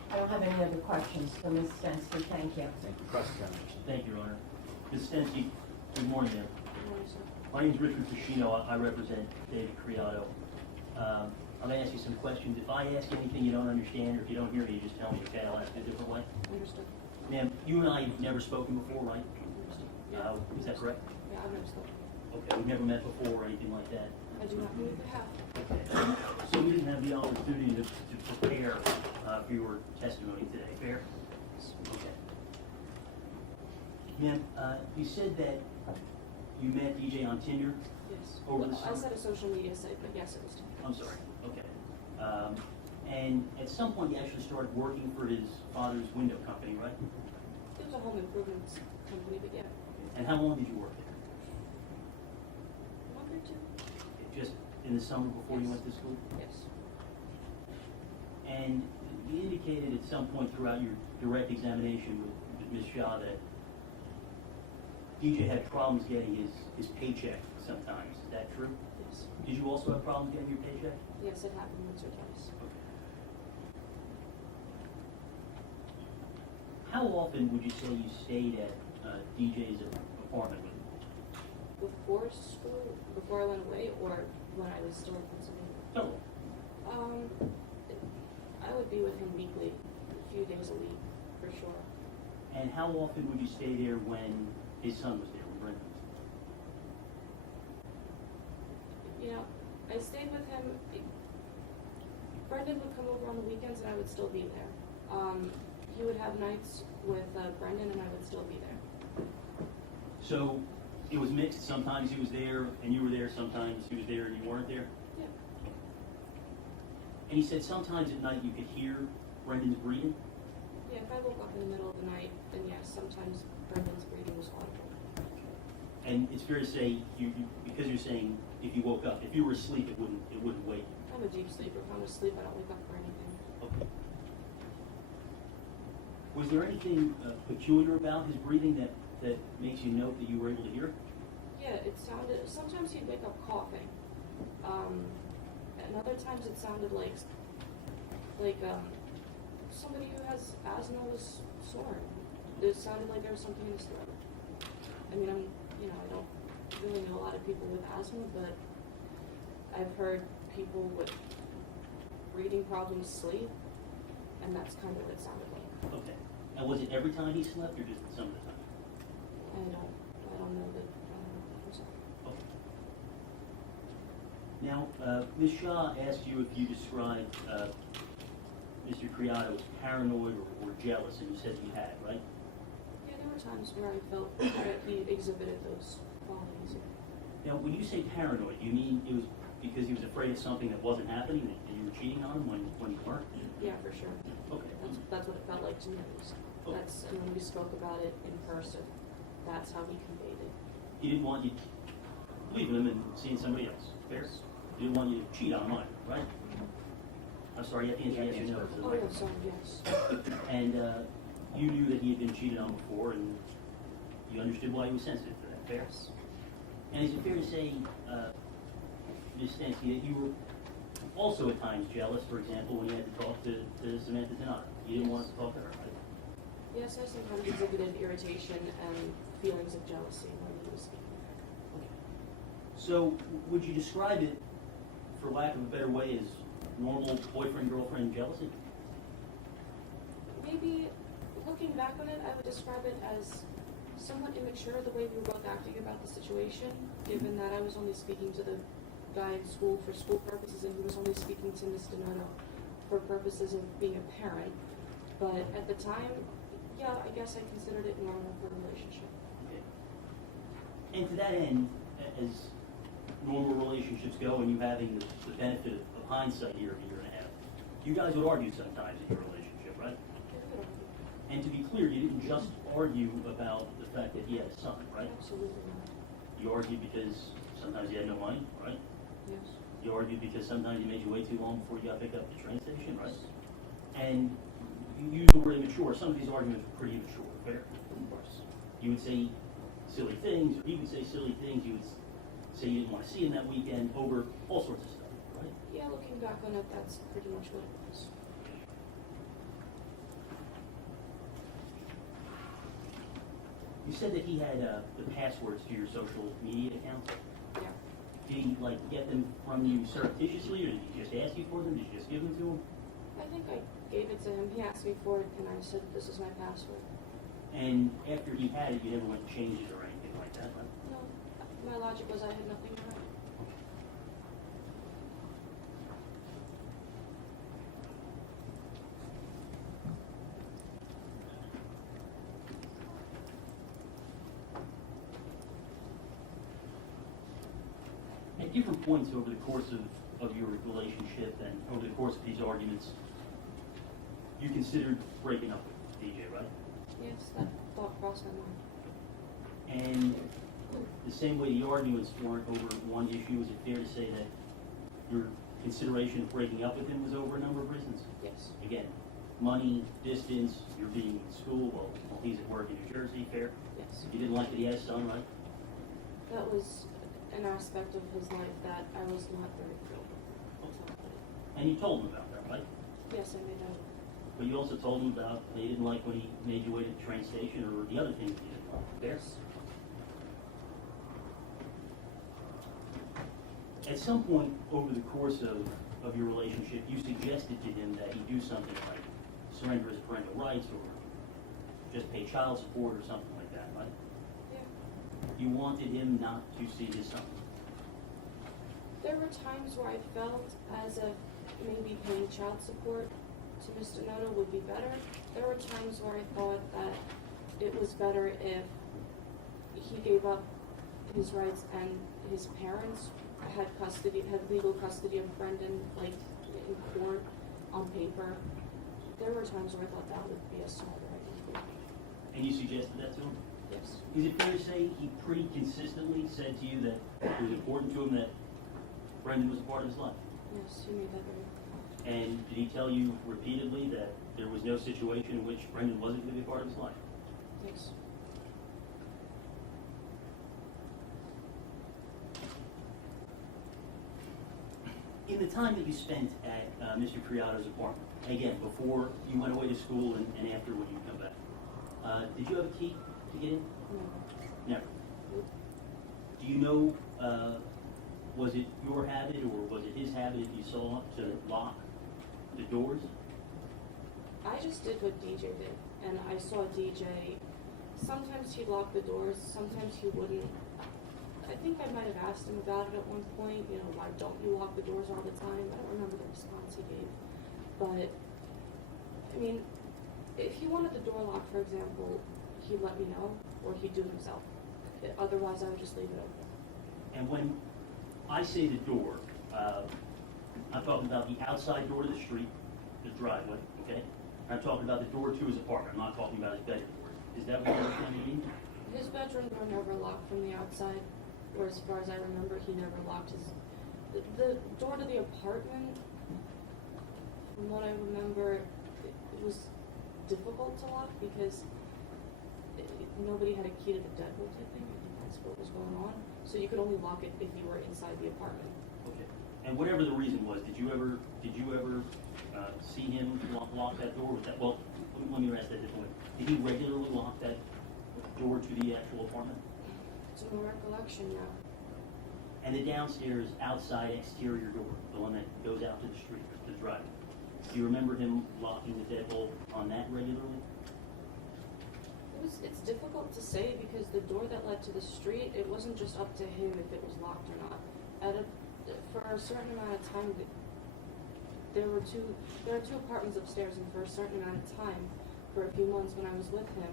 I don't have any other questions for Ms. Stensky. Thank you. Thank you. Cross-examination. Thank you, Your Honor. Ms. Stensky, good morning, ma'am. Good morning, sir. My name is Richard Ficino. I represent David Creato. I'm going to ask you some questions. If I ask anything you don't understand, or if you don't hear me, you just tell me, okay? I'll ask it a different way. Understood. Ma'am, you and I have never spoken before, right? Understood. Yeah. Is that correct? Yeah, I've never spoken. Okay, we've never met before or anything like that. I do not believe they have. Okay. So we didn't have the opportunity to prepare for your testimony today, fair? Okay. Ma'am, you said that you met DJ on Tinder? Yes. Over the Well, I summer? said a social media site, but yes, it was. I'm sorry, okay. And at some point, you actually started working for his father's window company, right? It was a home improvement company, but yeah. And how long did you work there? A month or two? Just in the summer before you Yes. went to school? Yes. And you indicated at some point throughout your direct examination with Ms. Shaw that DJ had problems getting his paycheck sometimes. Is that true? Yes. Did you also have problems getting your paycheck? Yes, it happened once or twice. How often would you say you stayed at DJ's apartment with him? Before school, before I went away, or when I was still in Pennsylvania? Total. I would be with him weekly, a few days a week, for sure. And how often would you stay there when his son was there, when Brendan was there? You know, I stayed with him. Brendan would come over on the weekends and I would still be there. He would have nights with Brendan and I would still be there. So it was mixed. Sometimes he was there and you were there. Sometimes he was there and you weren't there. Yeah. And he said sometimes at night you could hear Brendan's breathing. Yeah, if I woke up in the middle of the night, then yes, sometimes Brendan's breathing was audible. And it's fair to say because you're saying if you woke up, if you were asleep, it wouldn't wake. I'm a deep sleeper. If I'm asleep, I don't wake up for anything. Okay. Was there anything peculiar about his breathing that makes you note that you were able to hear? Yeah, it sounded, sometimes he'd wake up coughing. And other times it sounded like somebody who has asthma was snoring. It sounded like there was something in his throat. I mean, I don't really know a lot of people with asthma, but I've heard people with breathing problems sleep, and that's kind of what it sounded like. Okay. And was it every time he slept or just some of the time? I don't know that. I'm sorry. Okay. Now, Ms. Shaw asked you if you described Mr. Creato as paranoid or jealous, and you said you had, right? Yeah, there were times where I felt that he exhibited those qualities. Now, when you say paranoid, you mean it was because he was afraid of something that wasn't happening, that you were cheating on him when you weren't? Yeah, for sure. Okay. That's what it felt like to me at least. That's, and when we spoke about it in person, that's how he conveyed it. He didn't want you leaving him and seeing somebody else. Fair? He didn't want you to cheat on him, right? I'm sorry, you have to answer yes or no. Oh, yeah, sorry, yes. And you knew that he had been cheated on before, and you understood why he was sensitive to that. Fair? Yes. And is it fair to say, Ms. Stensky, that you were also at times jealous, for example, when you had to talk to Samantha Tanaka? You didn't want to talk to her, right? Yes, I sometimes exhibited irritation and feelings of jealousy when he was speaking. Okay. So, would you describe it, for lack of a better way, as normal boyfriend-girlfriend jealousy? Maybe, looking back on it, I would describe it as somewhat immature the way we were both acting about the situation, given that I was only speaking to the guy in school for school purposes and he was only speaking to Ms. Donato for purposes of being a parent. But at the time, yeah, I guess I considered it normal for a relationship. Okay. And to that end, as normal relationships go, and you having the benefit of hindsight here, a year and a half, you guys would argue sometimes in your relationship, right? And to be clear, you didn't just argue about the fact that he had a son, right? Absolutely not. You argued because sometimes he had no money, right? Yes. You argued because sometimes he made you wait too long before you got picked up at the train station, right? And you used the word immature. Some of these arguments were pretty immature, fair? Of course. You would say silly things, or he would say silly things. You would say you didn't want to see him that weekend over all sorts of stuff, right? Yeah, looking back on it, that's pretty much what it was. You said that he had the passwords to your social media accounts. Yeah. Did he get them from you surreptitiously, or did he just ask you for them? Did you just give them to him? I think I gave it to him. He asked me for it, and I said, this is my password. And after he had it, you never went to change it or anything like that, right? No, my logic was I had nothing to hide. At different points over the course of your relationship and over the course of these arguments, you considered breaking up with DJ, right? Yes, that thought crossed my mind. And the same way the arguments weren't over one issue, is it fair to say that your consideration of breaking up with him was over a number of reasons? Yes. Again, money, distance, you're being in school, well, he's at work in New Jersey, fair? Yes. You didn't like that he had a son, right? That was an aspect of his life that I was not very thrilled with. And you told him about that, right? Yes, I made that. But you also told him about that you didn't like when he made you wait at the train station or the other things that you didn't like. Fair? Yes. At some point over the course of your relationship, you suggested to him that he do something like surrender his parental rights or just pay child support or something like that, right? Yeah. You wanted him not to see his son. There were times where I felt as if maybe paying child support to Mr. Noto would be better. There were times where I thought that it was better if he gave up his rights and his parents had legal custody of Brendan, like in court, on paper. There were times where I thought that would be a smarter idea. And you suggested that to him? Yes. Is it fair to say he pretty consistently said to you that it was important to him that Brendan was a part of his life? Yes, he made that very clear. And did he tell you repeatedly that there was no situation in which Brendan wasn't going to be a part of his life? Yes. In the time that you spent at Mr. Creato's apartment, again, before you went away to school and after when you come back, did you have a key to get in? No. Never. Do you know, was it your habit or was it his habit, if you saw, to lock the doors? I just did what DJ did, and I saw DJ. Sometimes he'd lock the doors, sometimes he wouldn't. I think I might have asked him about it at one point, you know, why don't you lock the doors all the time? I don't remember the response he gave. But, I mean, if he wanted the door locked, for example, he'd let me know, or he'd do it himself. Otherwise, I would just leave it open. And when I say the door, I'm talking about the outside door to the street, the driveway, okay? I'm talking about the door to his apartment, I'm not talking about his bedroom door. Is that what you're saying, you mean? His bedroom door never locked from the outside, or as far as I remember, he never locked his, the door to the apartment, from what I remember, it was difficult to lock because nobody had a key to the deadbolt, I think that's what was going on. So you could only lock it if you were inside the apartment. Okay. And whatever the reason was, did you ever see him lock that door with that? Well, let me ask that differently. Did he regularly lock that door to the actual apartment? It's no recollection now. And the downstairs outside exterior door, the one that goes out to the street, to the driveway. Do you remember him locking the deadbolt on that regularly? It's difficult to say because the door that led to the street, it wasn't just up to him if it was locked or not. For a certain amount of time, there are two apartments upstairs, and for a certain amount of time, for a few months when I was with him,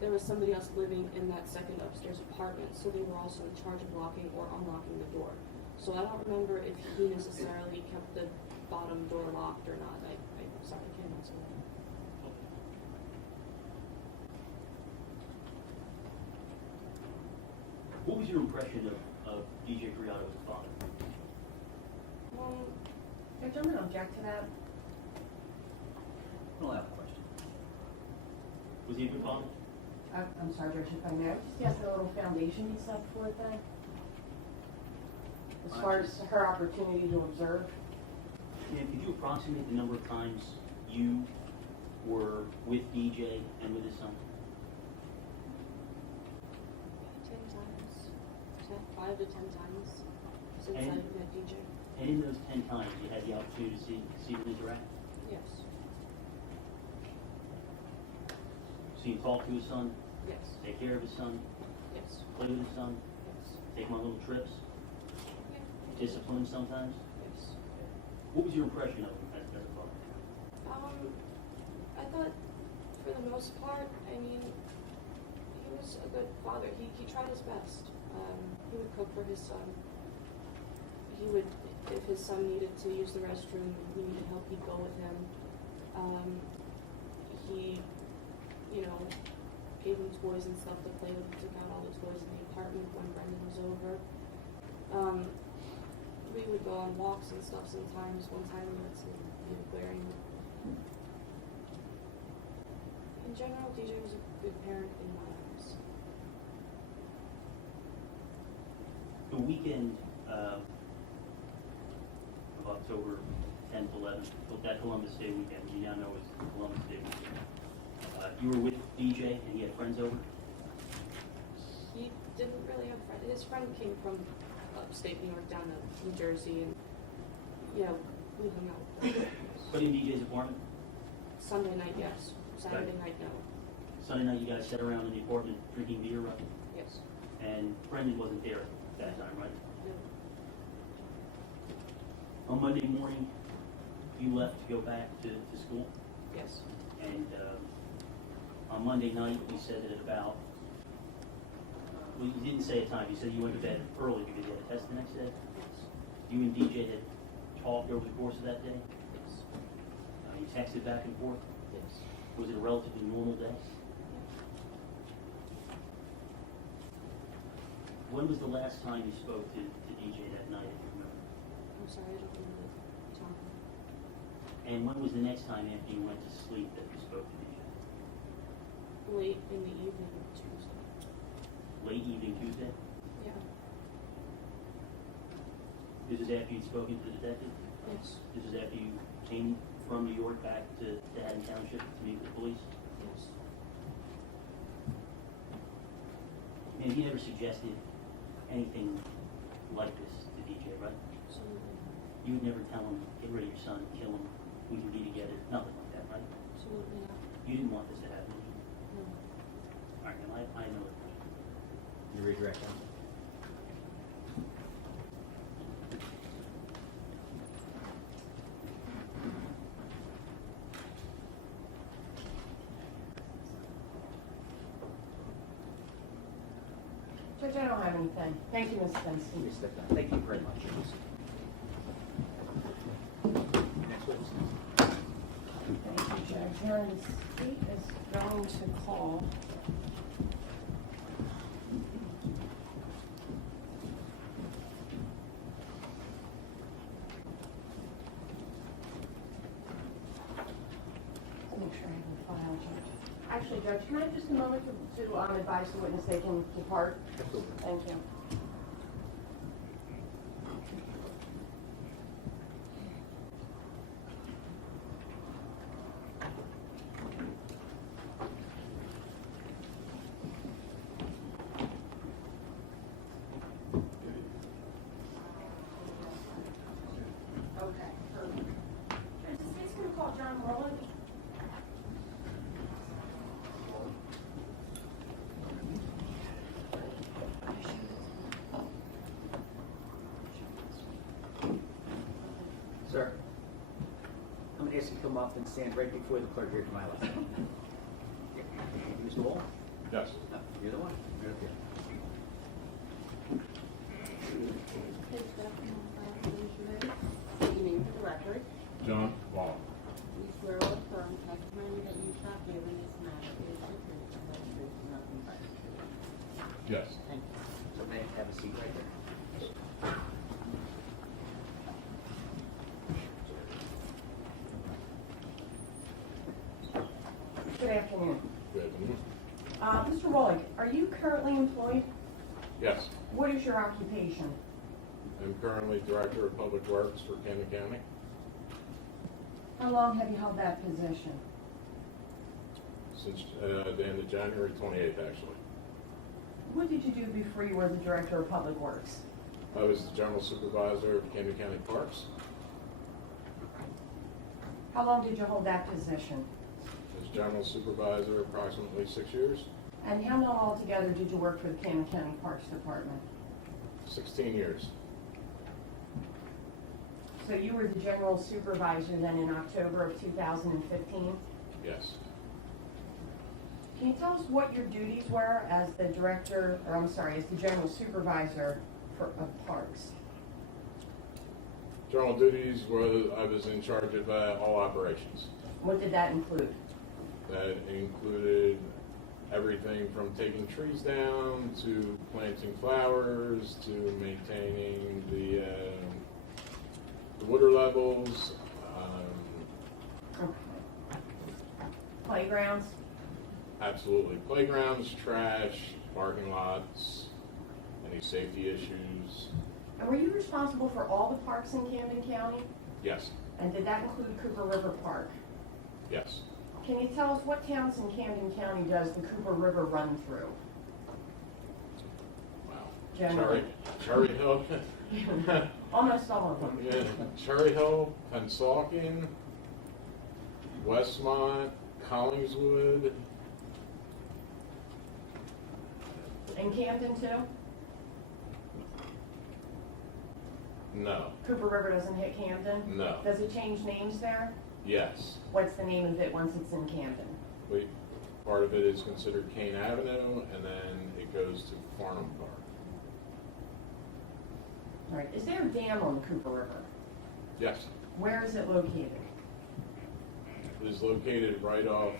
there was somebody else living in that second upstairs apartment, so they were also in charge of locking or unlocking the door. So I don't remember if he necessarily kept the bottom door locked or not. I'm sorry, I can't answer that. What was your impression of DJ Creato as a father? Judge, I'm gonna object to that. I'll have a question. Was he a good father? I'm sorry, Judge, if I may, I just asked the little foundation you set forth then. As far as her opportunity to observe. And could you approximate the number of times you were with DJ and with his son? 10 times, 5 to 10 times since And- I met DJ. And in those 10 times, you had the opportunity to see them interact? Yes, So you talk to his son, yes, take care of his son, yes, play with his son, yes, take him on little trips, yeah, discipline him sometimes? yes. What was your impression of him as a father? I thought for the most part, I mean, he was a good father. He tried his best. He would cook for his son. He would, if his son needed to use the restroom, he needed help, he'd go with him. He, gave him toys and stuff to play with. He took out all the toys in the apartment when Brendan was over. We would go on walks and stuff sometimes. One time we went to the aquarium. In general, DJ was a good parent in my eyes. The weekend of October 10th, 11th, that Columbus Day weekend, we now know as Columbus Day weekend. You were with DJ and he had friends over? He didn't really have friends. His friend came from upstate New York down to New Jersey, and we hung out with them. But in DJ's apartment? Sunday night, yes. Saturday Okay. night, no. Sunday night you guys sat around in the apartment drinking beer, right? Yes. And Brendan wasn't there at that time, right? No. On Monday morning, you left to go back to school, Yes. and on Monday night, you said that at about, well, you didn't say a time, you said you went to bed early because you had a test the next day. Yes. You and DJ had talked over the course of that day? Yes. You texted back and forth? Yes. Was it a relatively normal day? When was the last time you spoke to DJ that night, if you remember? I'm sorry, I don't remember the time. And when was the next time after you went to sleep that you spoke to DJ? Late in the evening of Tuesday. Late evening Tuesday? Yeah. This is after you'd spoken to the detective? Yes. This is after you came from New York back to Haddon Township to meet with the police? Yes. And he never suggested anything like this to DJ, right? Absolutely. You would never tell him, get rid of your son, kill him, we can be together, nothing like that, right? Absolutely not. You didn't want this to happen, did you? No. All right, now I know it. You read your account? Judge, I don't have anything. Thank you, Ms. Stensky. Yes, thank you very much. Next witness. Thank you, Judge. And the state is going to call. Make sure I have the file, Judge. Actually, Judge, can I have just a moment to advise the witness they can depart? Thank you. Okay, perfect. Judge, the state's going to call John Rowland. Sir, I'm going to ask you to come up and stand right before the clerk here to my left. Mr. Wall? Yes. No, you're the one. Right up here. State your name for the record. John Wall. You swear or affirm testimony that you shall give in this matter is the truth and the truth and nothing but the truth. Yes. Thank you. So may I have a seat right there? Good afternoon. Good. Mr. Rowland, are you currently employed? Yes. What is your occupation? I'm currently Director of Public Works for Camden County. How long have you held that position? Since the end of January 28th, actually. What did you do before you were the Director of Public Works? I was the General Supervisor of Camden County Parks. How long did you hold that position? As General Supervisor, approximately 6 years. And how long altogether did you work for the Camden County Parks Department? 16 years. So you were the General Supervisor then in October of 2015? Yes. Can you tell us what your duties were as the Director, or I'm sorry, as the General Supervisor of Parks? General duties was I was in charge of all operations. What did that include? That included everything from taking trees down to planting flowers to maintaining the water levels. Okay. Playgrounds? Absolutely. Playgrounds, trash, parking lots, any safety issues. And were you responsible for all the parks in Camden County? Yes. And did that include Cooper River Park? Yes. Can you tell us what towns in Camden County does the Cooper River run through? Wow. Generally. Cherry Hill. Almost all of them. Yeah. Cherry Hill, Pennsauken, Westmont, Collingswood. And Camden too? No. Cooper River doesn't hit Camden? No. Does it change names there? Yes. What's the name of it once it's in Camden? Part of it is considered Kane Avenue, and then it goes to Farnham Park. All right. Is there a dam on the Cooper River? Yes. Where is it located? It is located right off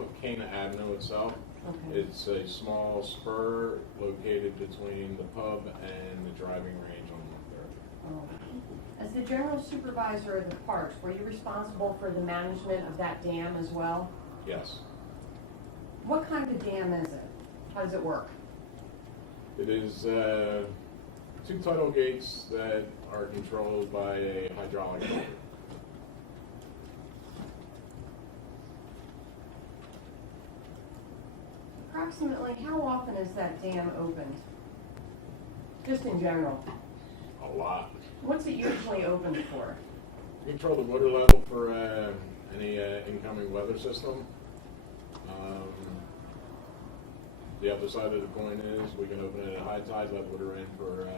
of Kane Avenue itself. Okay. It's a small spur located between the pub and the driving range on 130. Oh. As the General Supervisor of the parks, were you responsible for the management of that dam as well? Yes. What kind of dam is it? How does it work? It is 2 tidal gates that are controlled by a hydraulic motor. Approximately how often is that dam opened? Just in general. A lot. What's it usually opened for? Control the water level for any incoming weather system. The other side of the coin is we can open it at high tide, let water in for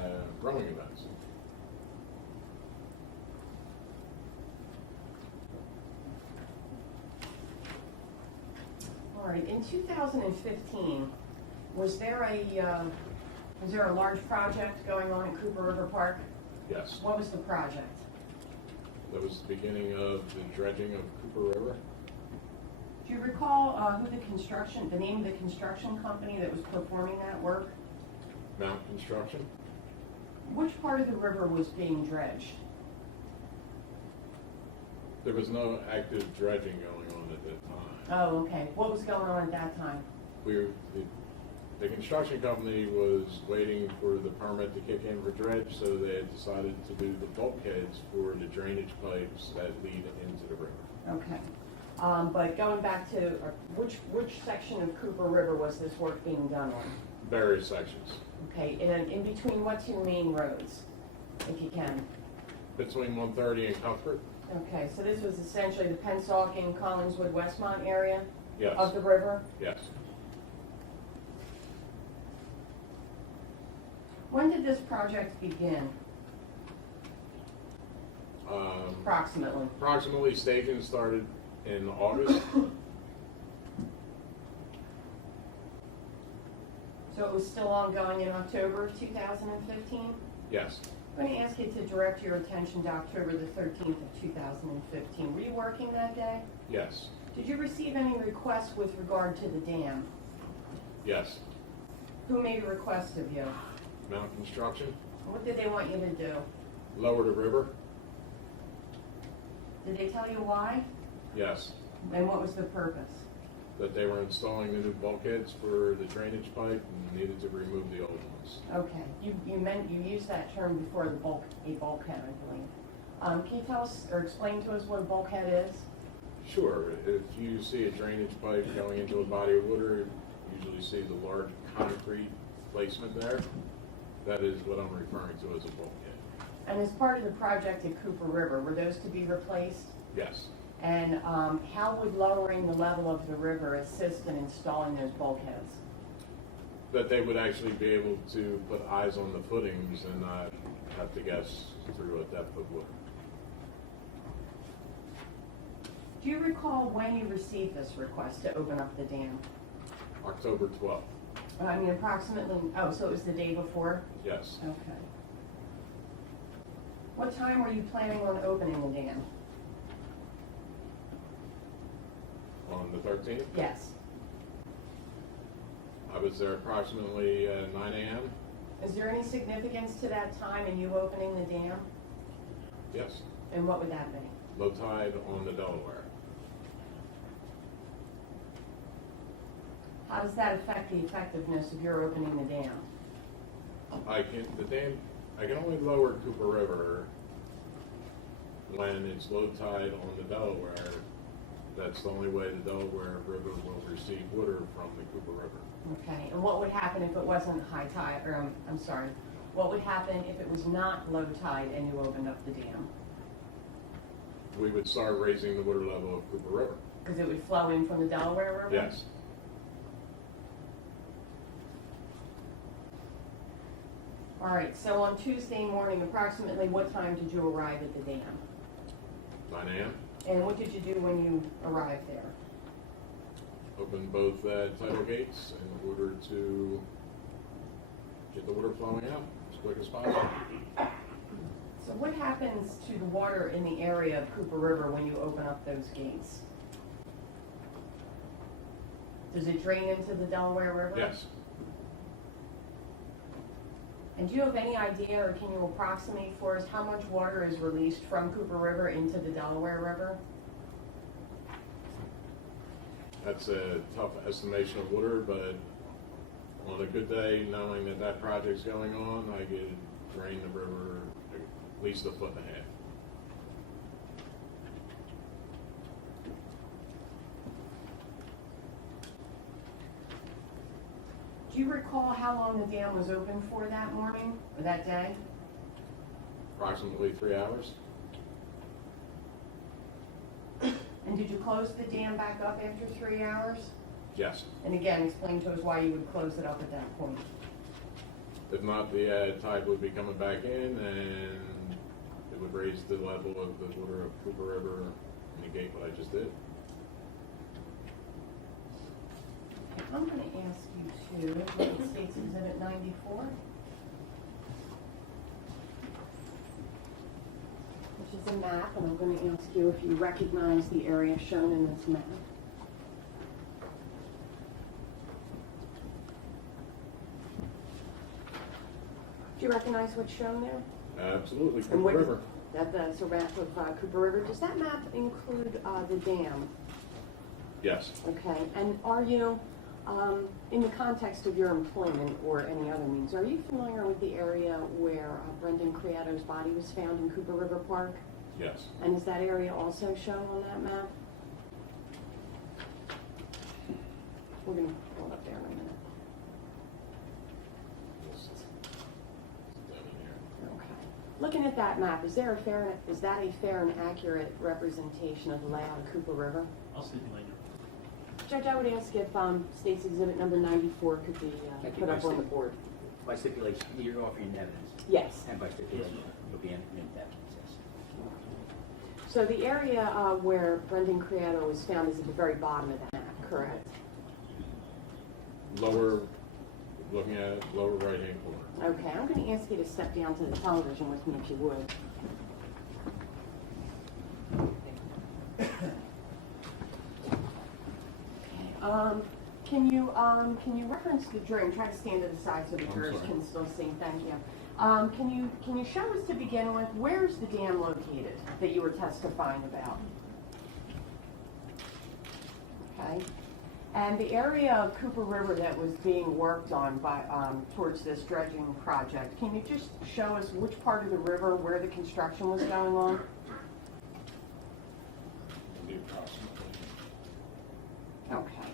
growing events. All right, in 2015, was there a large project going on at Cooper River Park? Yes. What was the project? That was the beginning of the dredging of Cooper River. Do you recall the name of the construction company that was performing that work? Mount Construction. Which part of the river was being dredged? There was no active dredging going on at that time. Oh, okay. What was going on at that time? The construction company was waiting for the permit to kick in for dredge, so they had decided to do the bulkheads for the drainage pipes that lead into the river. Okay. But going back to, which section of Cooper River was this work being done on? Various sections. Okay, in between what two main roads, if you can? Between 130 and Cuthbert? Okay, so this was essentially the Pensauken, Collingswood, Westmont area Yes. of the river? Yes. When did this project begin, approximately? Approximately staging started in August. So it was still ongoing in October of 2015? Yes. I'm going to ask you to direct your attention to October the 13th of 2015. Were you working that day? Yes. Did you receive any requests with regard to the dam? Yes. Who made a request of you? Mount Construction. What did they want you to do? Lower the river. Did they tell you why? Yes. And what was the purpose? That they were installing the new bulkheads for the drainage pipe and needed to remove the old ones. Okay, you used that term before, a bulkhead, I believe. Can you tell us or explain to us what a bulkhead is? Sure. If you see a drainage pipe going into a body of water, you usually see the large concrete placement there. That is what I'm referring to as a bulkhead. And as part of the project at Cooper River, were those to be replaced? Yes. And how would lowering the level of the river assist in installing those bulkheads? That they would actually be able to put eyes on the footings and not have to guess through a depth of water. Do you recall when you received this request to open up the dam? October 12th. I mean, approximately, oh, so it was the day before? Yes. Okay. What time were you planning on opening the dam? On the 13th, Yes. I was there approximately 9 a.m. Is there any significance to that time in you opening the dam? Yes. And what would that be? Low tide on the Delaware. How does that affect the effectiveness of your opening the dam? I can only lower Cooper River when it's low tide on the Delaware. That's the only way the Delaware River will receive water from the Cooper River. Okay, and what would happen if it wasn't high tide, or I'm sorry, what would happen if it was not low tide and you opened up the dam? We would start raising the water level of Cooper River. Because it would flow in from the Delaware River? Yes. All right, so on Tuesday morning, approximately what time did you arrive at the dam? 9 a.m. And what did you do when you arrived there? Open both tidal gates in order to get the water flowing out as quick as possible. So what happens to the water in the area of Cooper River when you open up those gates? Does it drain into the Delaware River? Yes. And do you have any idea, or can you approximate for us how much water is released from Cooper River into the Delaware River? That's a tough estimation of water, but on a good day, knowing that that project's going on, I could drain the river at least 1.5 feet. Do you recall how long the dam was open for that morning, or that day? Approximately 3 hours. And did you close the dam back up after 3 hours? Yes. And again, explain to us why you would close it up at that point. If not, the tide would be coming back in and it would raise the level of the water of Cooper River and negate what I just did. I'm going to ask you to look at States Exhibit 94, which is It's a map, and I'm going to ask you if you recognize the area shown in this map. Do you recognize what's shown there? Absolutely, And Cooper what- River. That's a map of Cooper River. Does that map include the dam? Yes, Okay, and are you, in the context of your employment or any other means, are you familiar with the area where Brendan Creato's body was found in Cooper River Park? yes. And is that area also shown on that map? We're going to pull it up there in a minute. It's down in here. Okay. Looking at that map, is that a fair and accurate representation of the layout of Cooper River? I'll stipulate it. Judge, I would ask if State's Exhibit number 94 could be Thank you, put up Vice on the Chair. board. By stipulation, you're offering evidence, Yes. and by stipulation, you'll be in evidence, yes. So the area where Brendan Creato was found is at the very bottom of the map, correct? Lower, looking at it, lower right-hand corner. Okay, I'm going to ask you to step down to the television with me if you would. Can you reference the drawing? Try to stand to the side so the I'm jurors sorry. can still see. Thank you. Can you show us to begin with, where's the dam located that you were testifying about? Okay. And the area of Cooper River that was being worked on by towards this dredging project, can you just show us which part of the river where the construction was going on? The approximately. Okay.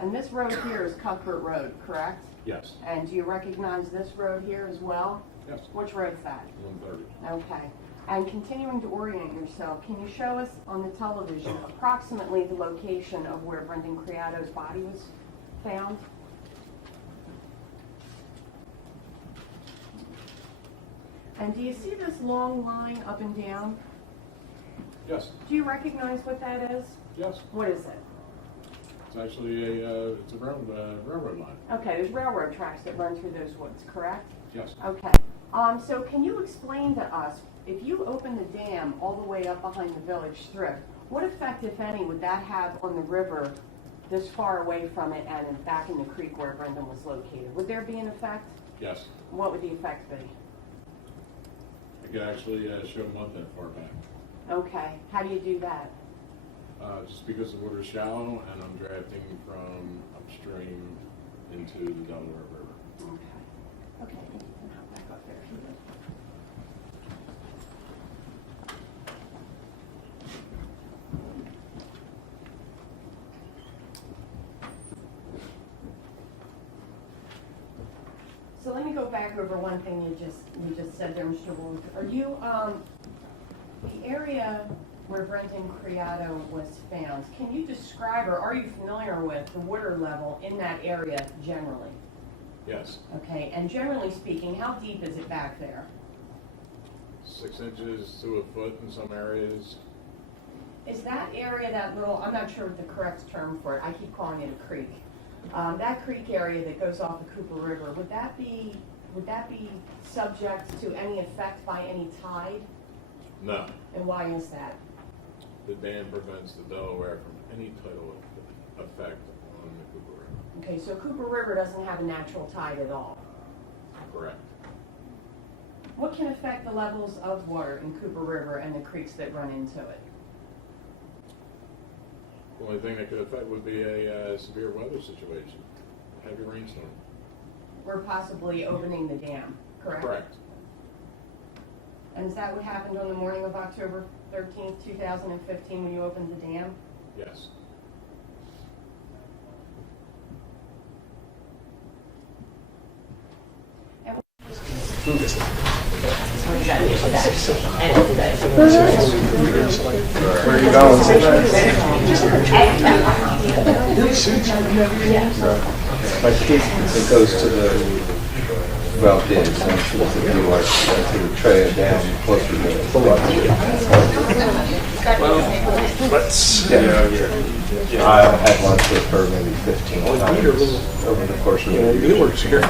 And this road here is Cuthbert Road, correct? Yes, And do you recognize this road here as well? yes, Which road's that? 130. Okay. And continuing to orient yourself, can you show us on the television approximately the location of where Brendan Creato's body was found? And do you see this long line up and down? Yes, Do you recognize what that is? yes. What is it? It's actually it's a railroad line. Okay, there's railroad tracks that run through those woods, correct? Yes. Okay. So can you explain to us, if you open the dam all the way up behind the village strip, what effect, if any, would that have on the river this far away from it and back in the creek where Brendan was located? Would there be an effect? Yes. What would the effect be? I could actually show them one that far back. Okay. How do you do that? Just because the water's shallow and I'm drafting from upstream into the Delaware River. Okay. Okay. You can hop back up there if you would. So let me go back over one thing you just said there, Mr. Wolf. Are you, the area where Brendan Creato was found, can you describe or are you familiar with the water level in that area generally? Yes. Okay, and generally speaking, how deep is it back there? 6 inches to a foot in some areas. Is that area, that little, I'm not sure what the correct term for it, I keep calling it a creek. That creek area that goes off the Cooper River, would that be subject to any effect by any tide? No. And why is that? The dam prevents the Delaware from any tidal effect on the Cooper River. Okay, so Cooper River doesn't have a natural tide at all. Correct. What can affect the levels of water in Cooper River and the creeks that run into it? The only thing that could affect would be a severe weather situation, a heavy rainstorm. We're possibly opening the dam, correct? Correct. And is that what happened on the morning of October 13th, 2015 when you opened the dam? Yes. Where are you going? My kid, it goes to the, well, it is, I'm sure it's a few like, to the trail down closer to the. Let's, I had lunch with her maybe 15 times over the course of the year. you work here.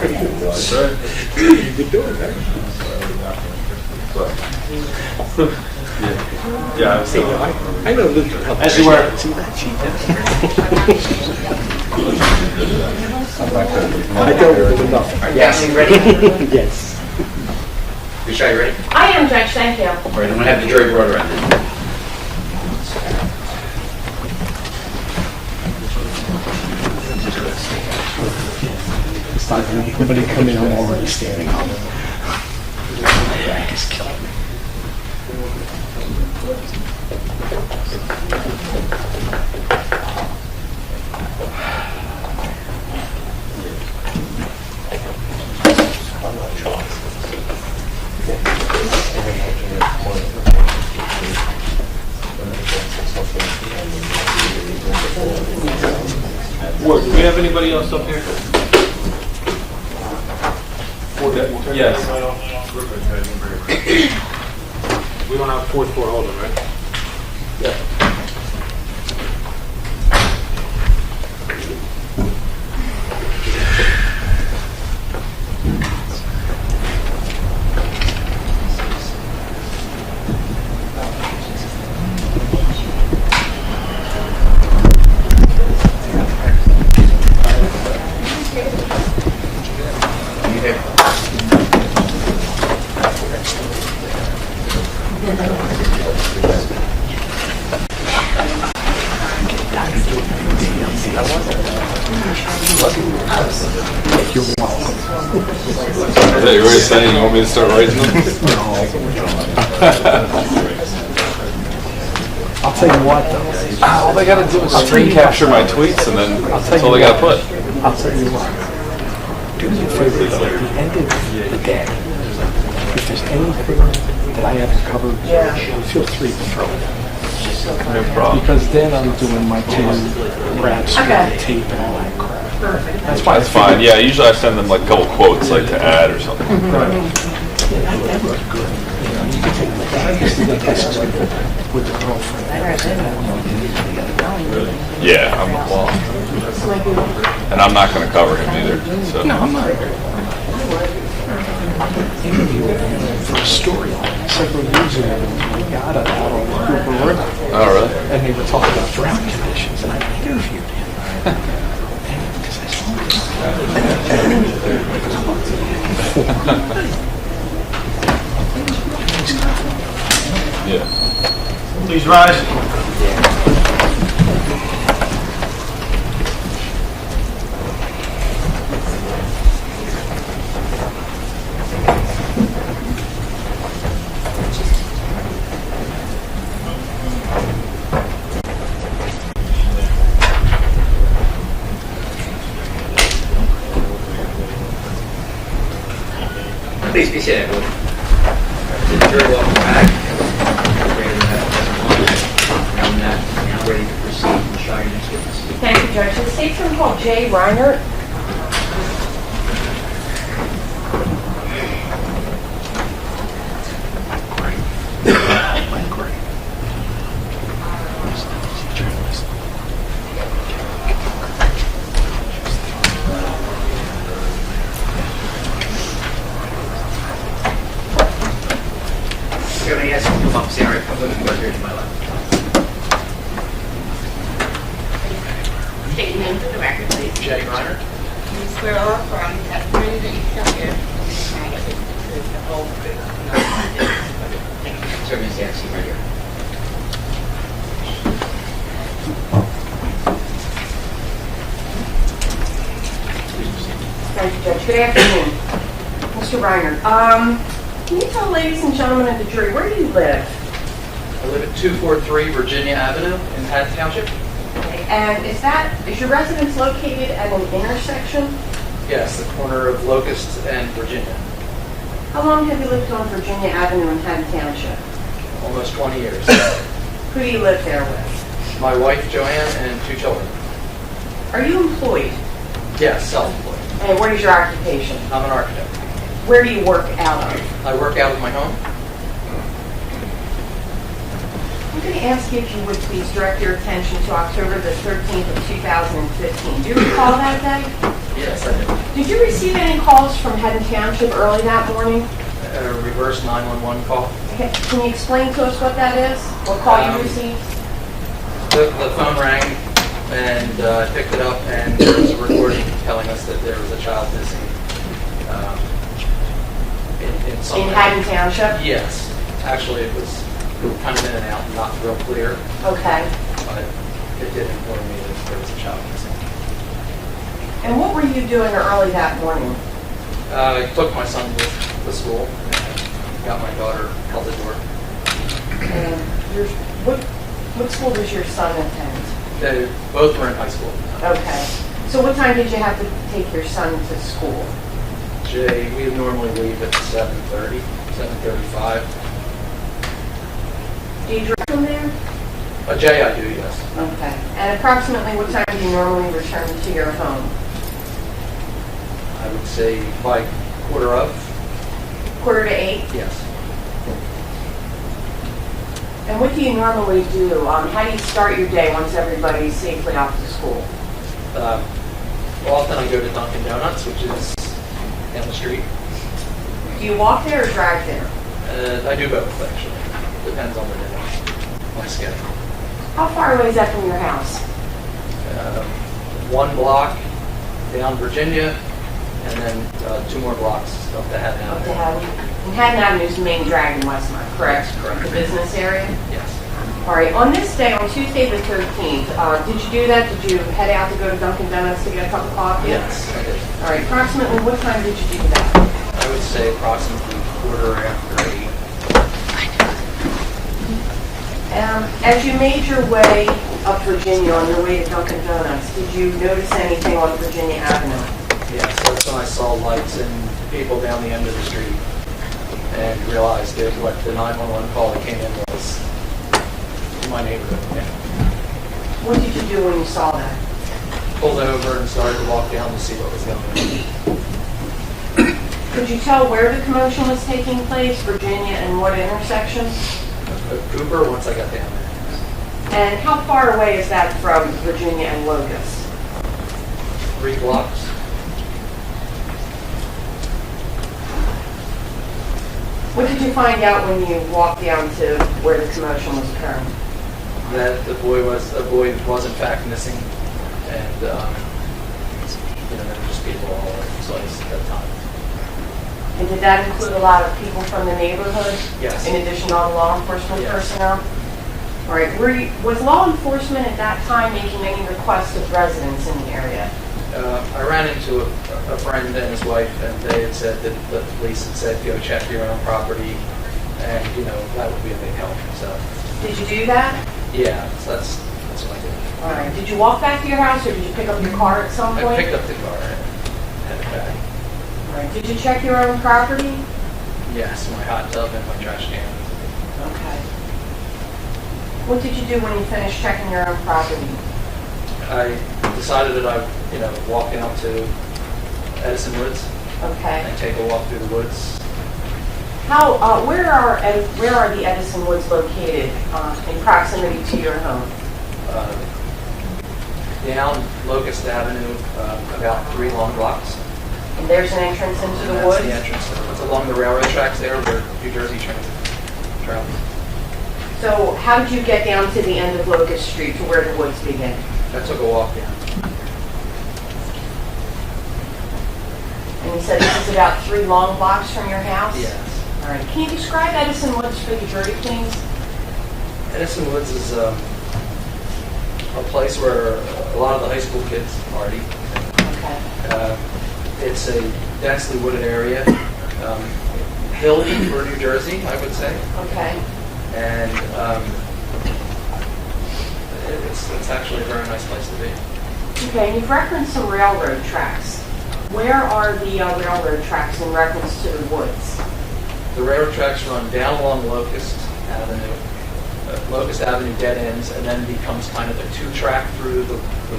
You've been doing that. Yeah, I was I know Luther. As you were. See that sheet? I don't enough. Yes, you ready? Yes. Michelle, you ready? I am, Judge, thank you. All right, I'm gonna have the jury brought around. It's not anybody come in, I'm already standing up. Back is killing me. Ward, do we have anybody else up here? Yes. We don't have fourth floor holder, right? Yeah. You're welcome. Is that you were saying you want me to start writing them? I'll tell you what though. All they gotta do is screen capture my tweets and then that's all they gotta put. I'll tell you what. Do me a favor though, at the end of the day, if there's anything that I haven't covered, feel free to throw it in. No problem. Because then I'm doing my grab screen tape and all that crap. Perfect. That's why That's fine. Yeah, usually I send them like a couple quotes like to add or something. Right. Yeah, that was good. You know, you can take that with the girlfriend. Yeah, well, and I'm not gonna cover him either. So. No, I'm not. For a story several years ago, we got it out on Cooper River. Oh, really? And they were talking about drought conditions, and I interviewed him. Yeah. Please rise. Please be seated. Jury, welcome back. I'm now ready to proceed and show your next witness. Thank you, Judge. The state's going to call Jay Reiner. I'm going to ask you to come up, Sarah. Come with me right here to my left. State your name for the record, please. Jay Reiner. You swear or affirm the testimony that you shall give is the whole truth, nothing but the truth. Sir, Ms. Yancy, right here. Thank you, Judge. Good afternoon. Mr. Reiner, can you tell ladies and gentlemen of the jury, where do you live? I live at 243 Virginia Avenue in Haddon Township. Okay. And is your residence located at an intersection? Yes, the corner of Locust and Virginia. How long have you lived on Virginia Avenue in Haddon Township? Almost 20 years. Who do you live there with? My wife, Joanne, and 2 children. Are you employed? Yes, self-employed. And what is your occupation? I'm an architect. Where do you work out of? I work out of my home. I'm going to ask you if you would please direct your attention to October the 13th of 2015. Do you recall that day? Yes, I do. Did you receive any calls from Haddon Township early that morning? A reverse 911 call. Can you explain to us what that is? What call you received? The phone rang, and I picked it up, and there was a recording telling us that there was a child missing in some In Haddon Township? Yes. Actually, it was kind of in and out, not real clear, Okay. but it did inform me that there was a child missing. And what were you doing early that morning? I took my son to school, and got my daughter out the door. And what school does your son attend? They both were in high school. Okay. So what time did you have to take your son to school? Jay, we normally leave at 7:30, 7:35. Do you drive from there? Jay, I do, yes. Okay. And approximately what time do you normally return to your home? I would say by 7:45. 7:45? Yes. And what do you normally do? How do you start your day once everybody's safely off to school? Often I go to Dunkin' Donuts, which is down the street. Do you walk there or drive there? I do both, actually. Depends on the day, my schedule. How far away is that from your house? 1 block down Virginia, and then 2 more blocks up to Haddon Up to Avenue. Haddon. And Haddon Avenue is the main drag in Westmont, correct? Yes, correct. The business area? Yes. All right. On this day, on Tuesday the 13th, did you do that? Did you head out to go to Dunkin' Donuts to get a cup of coffee? Yes, I did. All right. Approximately what time did you do that? I would say approximately 8:15. As you made your way up Virginia on your way to Dunkin' Donuts, did you notice anything on Virginia Avenue? Yes, that's when I saw lights and people down the end of the street, and realized that what the 911 call that came in was in my neighborhood. Yeah. What did you do when you saw that? Pulled over and started to walk down to see what was going on. Could you tell where the commotion was taking place, Virginia, and what intersection? Cooper, once I got down there. And how far away is that from Virginia and Locust? 3 blocks. What did you find out when you walked down to where the commotion was occurring? That the boy was in fact missing, and there were just people all over the place at that time. And did that include a lot of people from the neighborhood? Yes. In addition to all the law enforcement Yes. personnel? All right. Was law enforcement at that time making any requests of residents in the area? I ran into a friend and his wife, and they had said that the police had said, go check your own property, and, that would be a big help. So, Did you do that? yeah, so that's what I did. All right. Did you walk back to your house, or did you pick up your car at some I point? picked up the car and headed back. All right. Did you check your own property? Yes, my hot tub and my trash can. Okay. What did you do when you finished checking your own property? I decided that I would, walk out to Edison Woods Okay. and take a walk through the woods. Where are the Edison Woods located in proximity to your home? Down Locust Avenue, about 3 long blocks. And there's an entrance into And the that's woods? the entrance. It's along the railroad tracks there where New Jersey Transit travels. So how did you get down to the end of Locust Street to where the woods begin? I took a walk down. And you said this is about 3 long blocks from your house? Yes. All right. Can you describe Edison Woods for the jury, please? Edison Woods is a place where a lot of the high school kids party. Okay. It's a densely wooded area, hilly for New Jersey, I would say, Okay. and it's actually a very nice place to be. Okay, and you've referenced some railroad tracks. Where are the railroad tracks in reference to the woods? The railroad tracks run down along Locust Avenue. Locust Avenue dead ends and then becomes kind of a 2-track through the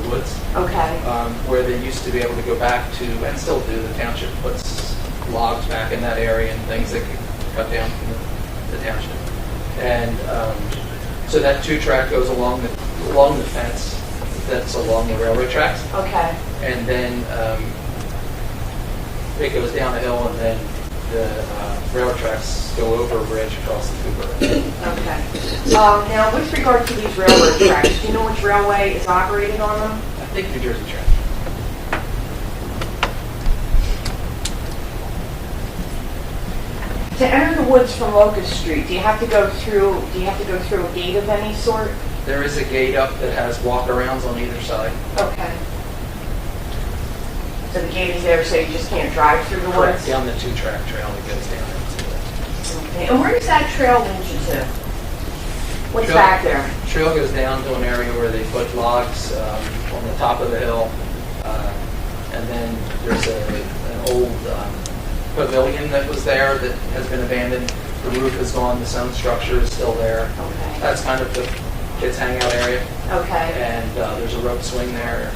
woods, Okay. where they used to be able to go back to, and still do, the township puts logs back in that area and things that could cut down from the township. And so that 2-track goes along the fence that's along the railroad tracks. Okay. And then it goes down the hill, and then the railroad tracks go over a bridge across the Cooper. Okay. Now, with regard to these railroad tracks, do you know which railway is operated on them? I think New Jersey Transit. To enter the woods from Locust Street, do you have to go through a gate of any sort? There is a gate up that has walk-arounds on either side. Okay. So the gate is there, so you just can't drive through the woods? Down the two-track trail that goes down into it. Okay. And where does that trail lead you to? What's Trail- back there? Trail goes down to an area where they put logs on the top of the hill, and then there's an old pavilion that was there that has been abandoned. The roof is gone, the stone structure is still there. Okay. That's kind of the kids' hangout area, Okay. and there's a rope swing there.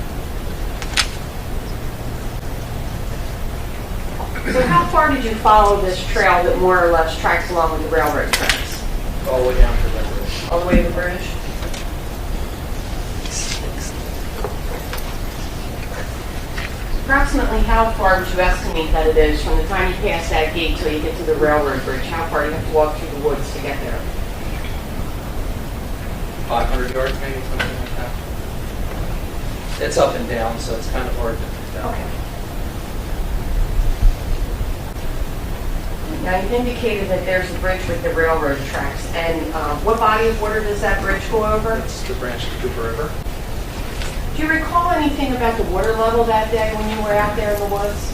So how far did you follow this trail that more or less tracks along with the railroad tracks? All the way down to the bridge. All the way to the bridge? Approximately how far would you estimate that it is from the time you pass that gate till you get to the railroad bridge? How far do you have to walk through the woods to get there? 500 yards maybe, something like that. It's up and down, so it's kind of hard to tell. Okay. Now, you've indicated that there's a bridge with the railroad tracks, and what body of water does that bridge go over? It's the branch of the Cooper River. Do you recall anything about the water level that day when you were out there in the woods?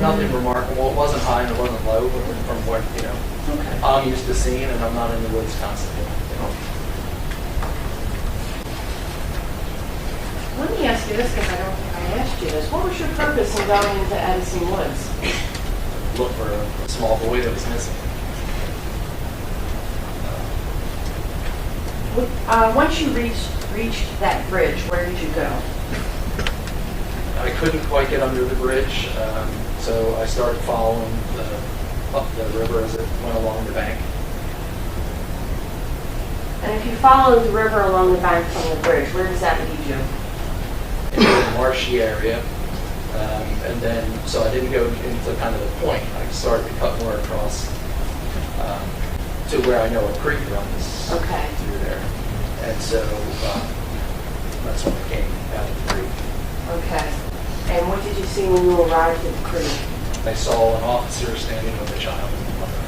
Nothing remarkable. It wasn't high and it wasn't low, but from what, Okay. I'm used to seeing, and I'm not in the woods constantly. Let me ask you this, because I don't think I asked you this. What was your purpose in going into Edison Woods? Look for a small boy that was missing. Once you reached that bridge, where did you go? I couldn't quite get under the bridge, so I started following up the river as it went along the bank. And if you followed the river along the bank from the bridge, where does that lead you? Into the marshy area, and then, so I didn't go into kind of the point. I started to cut more across to where I know a creek runs Okay. through there. And so that's when I came out of the creek. Okay. And what did you see when you arrived at the creek? I saw an officer standing with a child and a mother.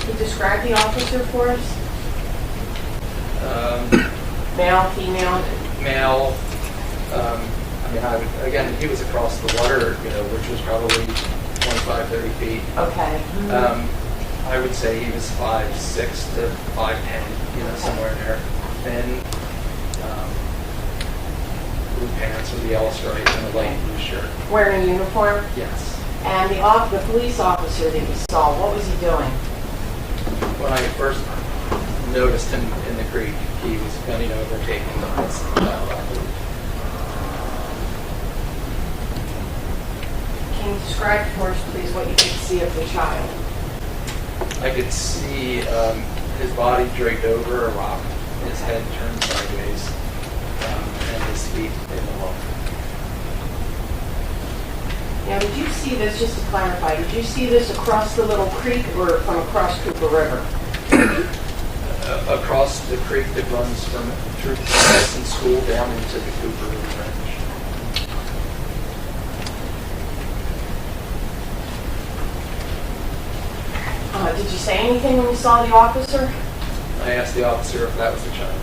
Can you describe the officer for us? Male, female? Male. Again, he was across the water, which was probably 25, 30 feet. Okay. I would say he was 5'6" to 5'10", somewhere in there. Thin, blue pants with a yellow stripe and a light blue shirt. Wearing a uniform? Yes. And the police officer that you saw, what was he doing? When I first noticed him in the creek, he was bending over, taking the eyes of the child out. Can you describe for us, please, what you could see of the child? I could see his body draped over a rock, his head turned sideways, and his feet in the water. Now, did you see this, just to clarify, did you see this across the little creek or from across Cooper River? Across the creek that runs through the Edison School down into the Cooper River Branch. Did you say anything when you saw the officer? I asked the officer if that was the child.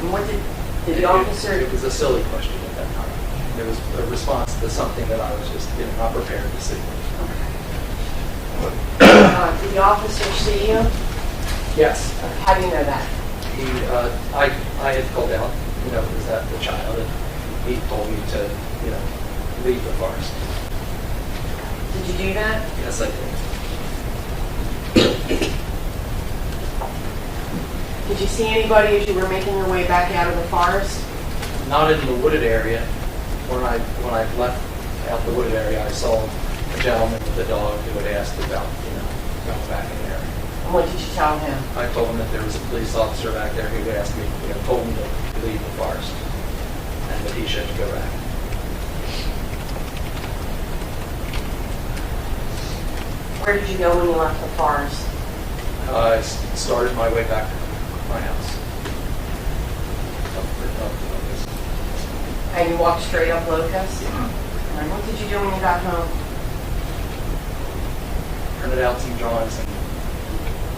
And what did the officer... It was a silly question at that time. It was a response to something that I was just not prepared to see. Did the officer see you? Yes. How do you know that? I had called out, is that the child? And he told me to, leave the forest. Did you do that? Yes, I did. Did you see anybody as you were making your way back out of the forest? Not in the wooded area. When I left out the wooded area, I saw a gentleman with a dog who had asked about, going back in the area. What did you tell him? I told him that there was a police officer back there who asked me, told him to leave the forest, and that he shouldn't go back. Where did you go when you left the forest? I started my way back to my house. Up Locust. And you walked straight up Locust? And what did you do when you got home? Printed out some drawings and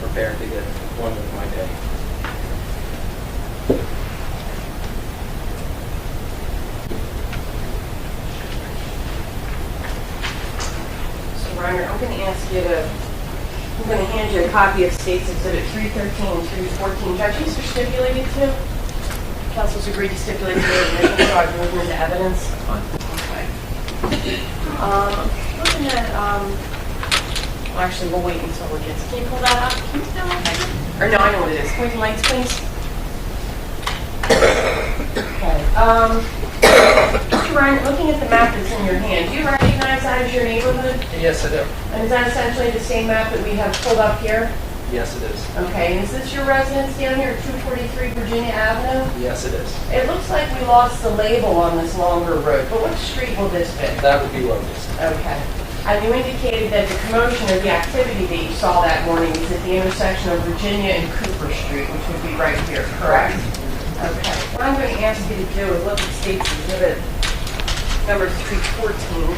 prepared to get on with my day. So Reiner, I'm going to ask you to, I'm going to hand you a copy of State's Exhibit 313 and 314. Judge, these are stipulated to? Counsel's agreed to stipulate to the admission, so I've moved into evidence. Okay. Looking at, well, actually, we'll wait until we get to, can you pull that up? Can you tell me? Or no, I know what it is. Can we have lights, please? Okay. Mr. Reiner, looking at the map that's in your hand, do you recognize that as your neighborhood? Yes, I do. And is that essentially the same map that we have pulled up here? Yes, it is. Okay, and is this your residence down here at 243 Virginia Avenue? Yes, it is. It looks like we lost the label on this longer road, but what street will this be? That would be Locust. Okay. And you indicated that the commotion or the activity that you saw that morning was at the intersection of Virginia and Cooper Street, which would be right here, correct? Okay. What I'm going to ask you to do is look at State's Exhibit number 314.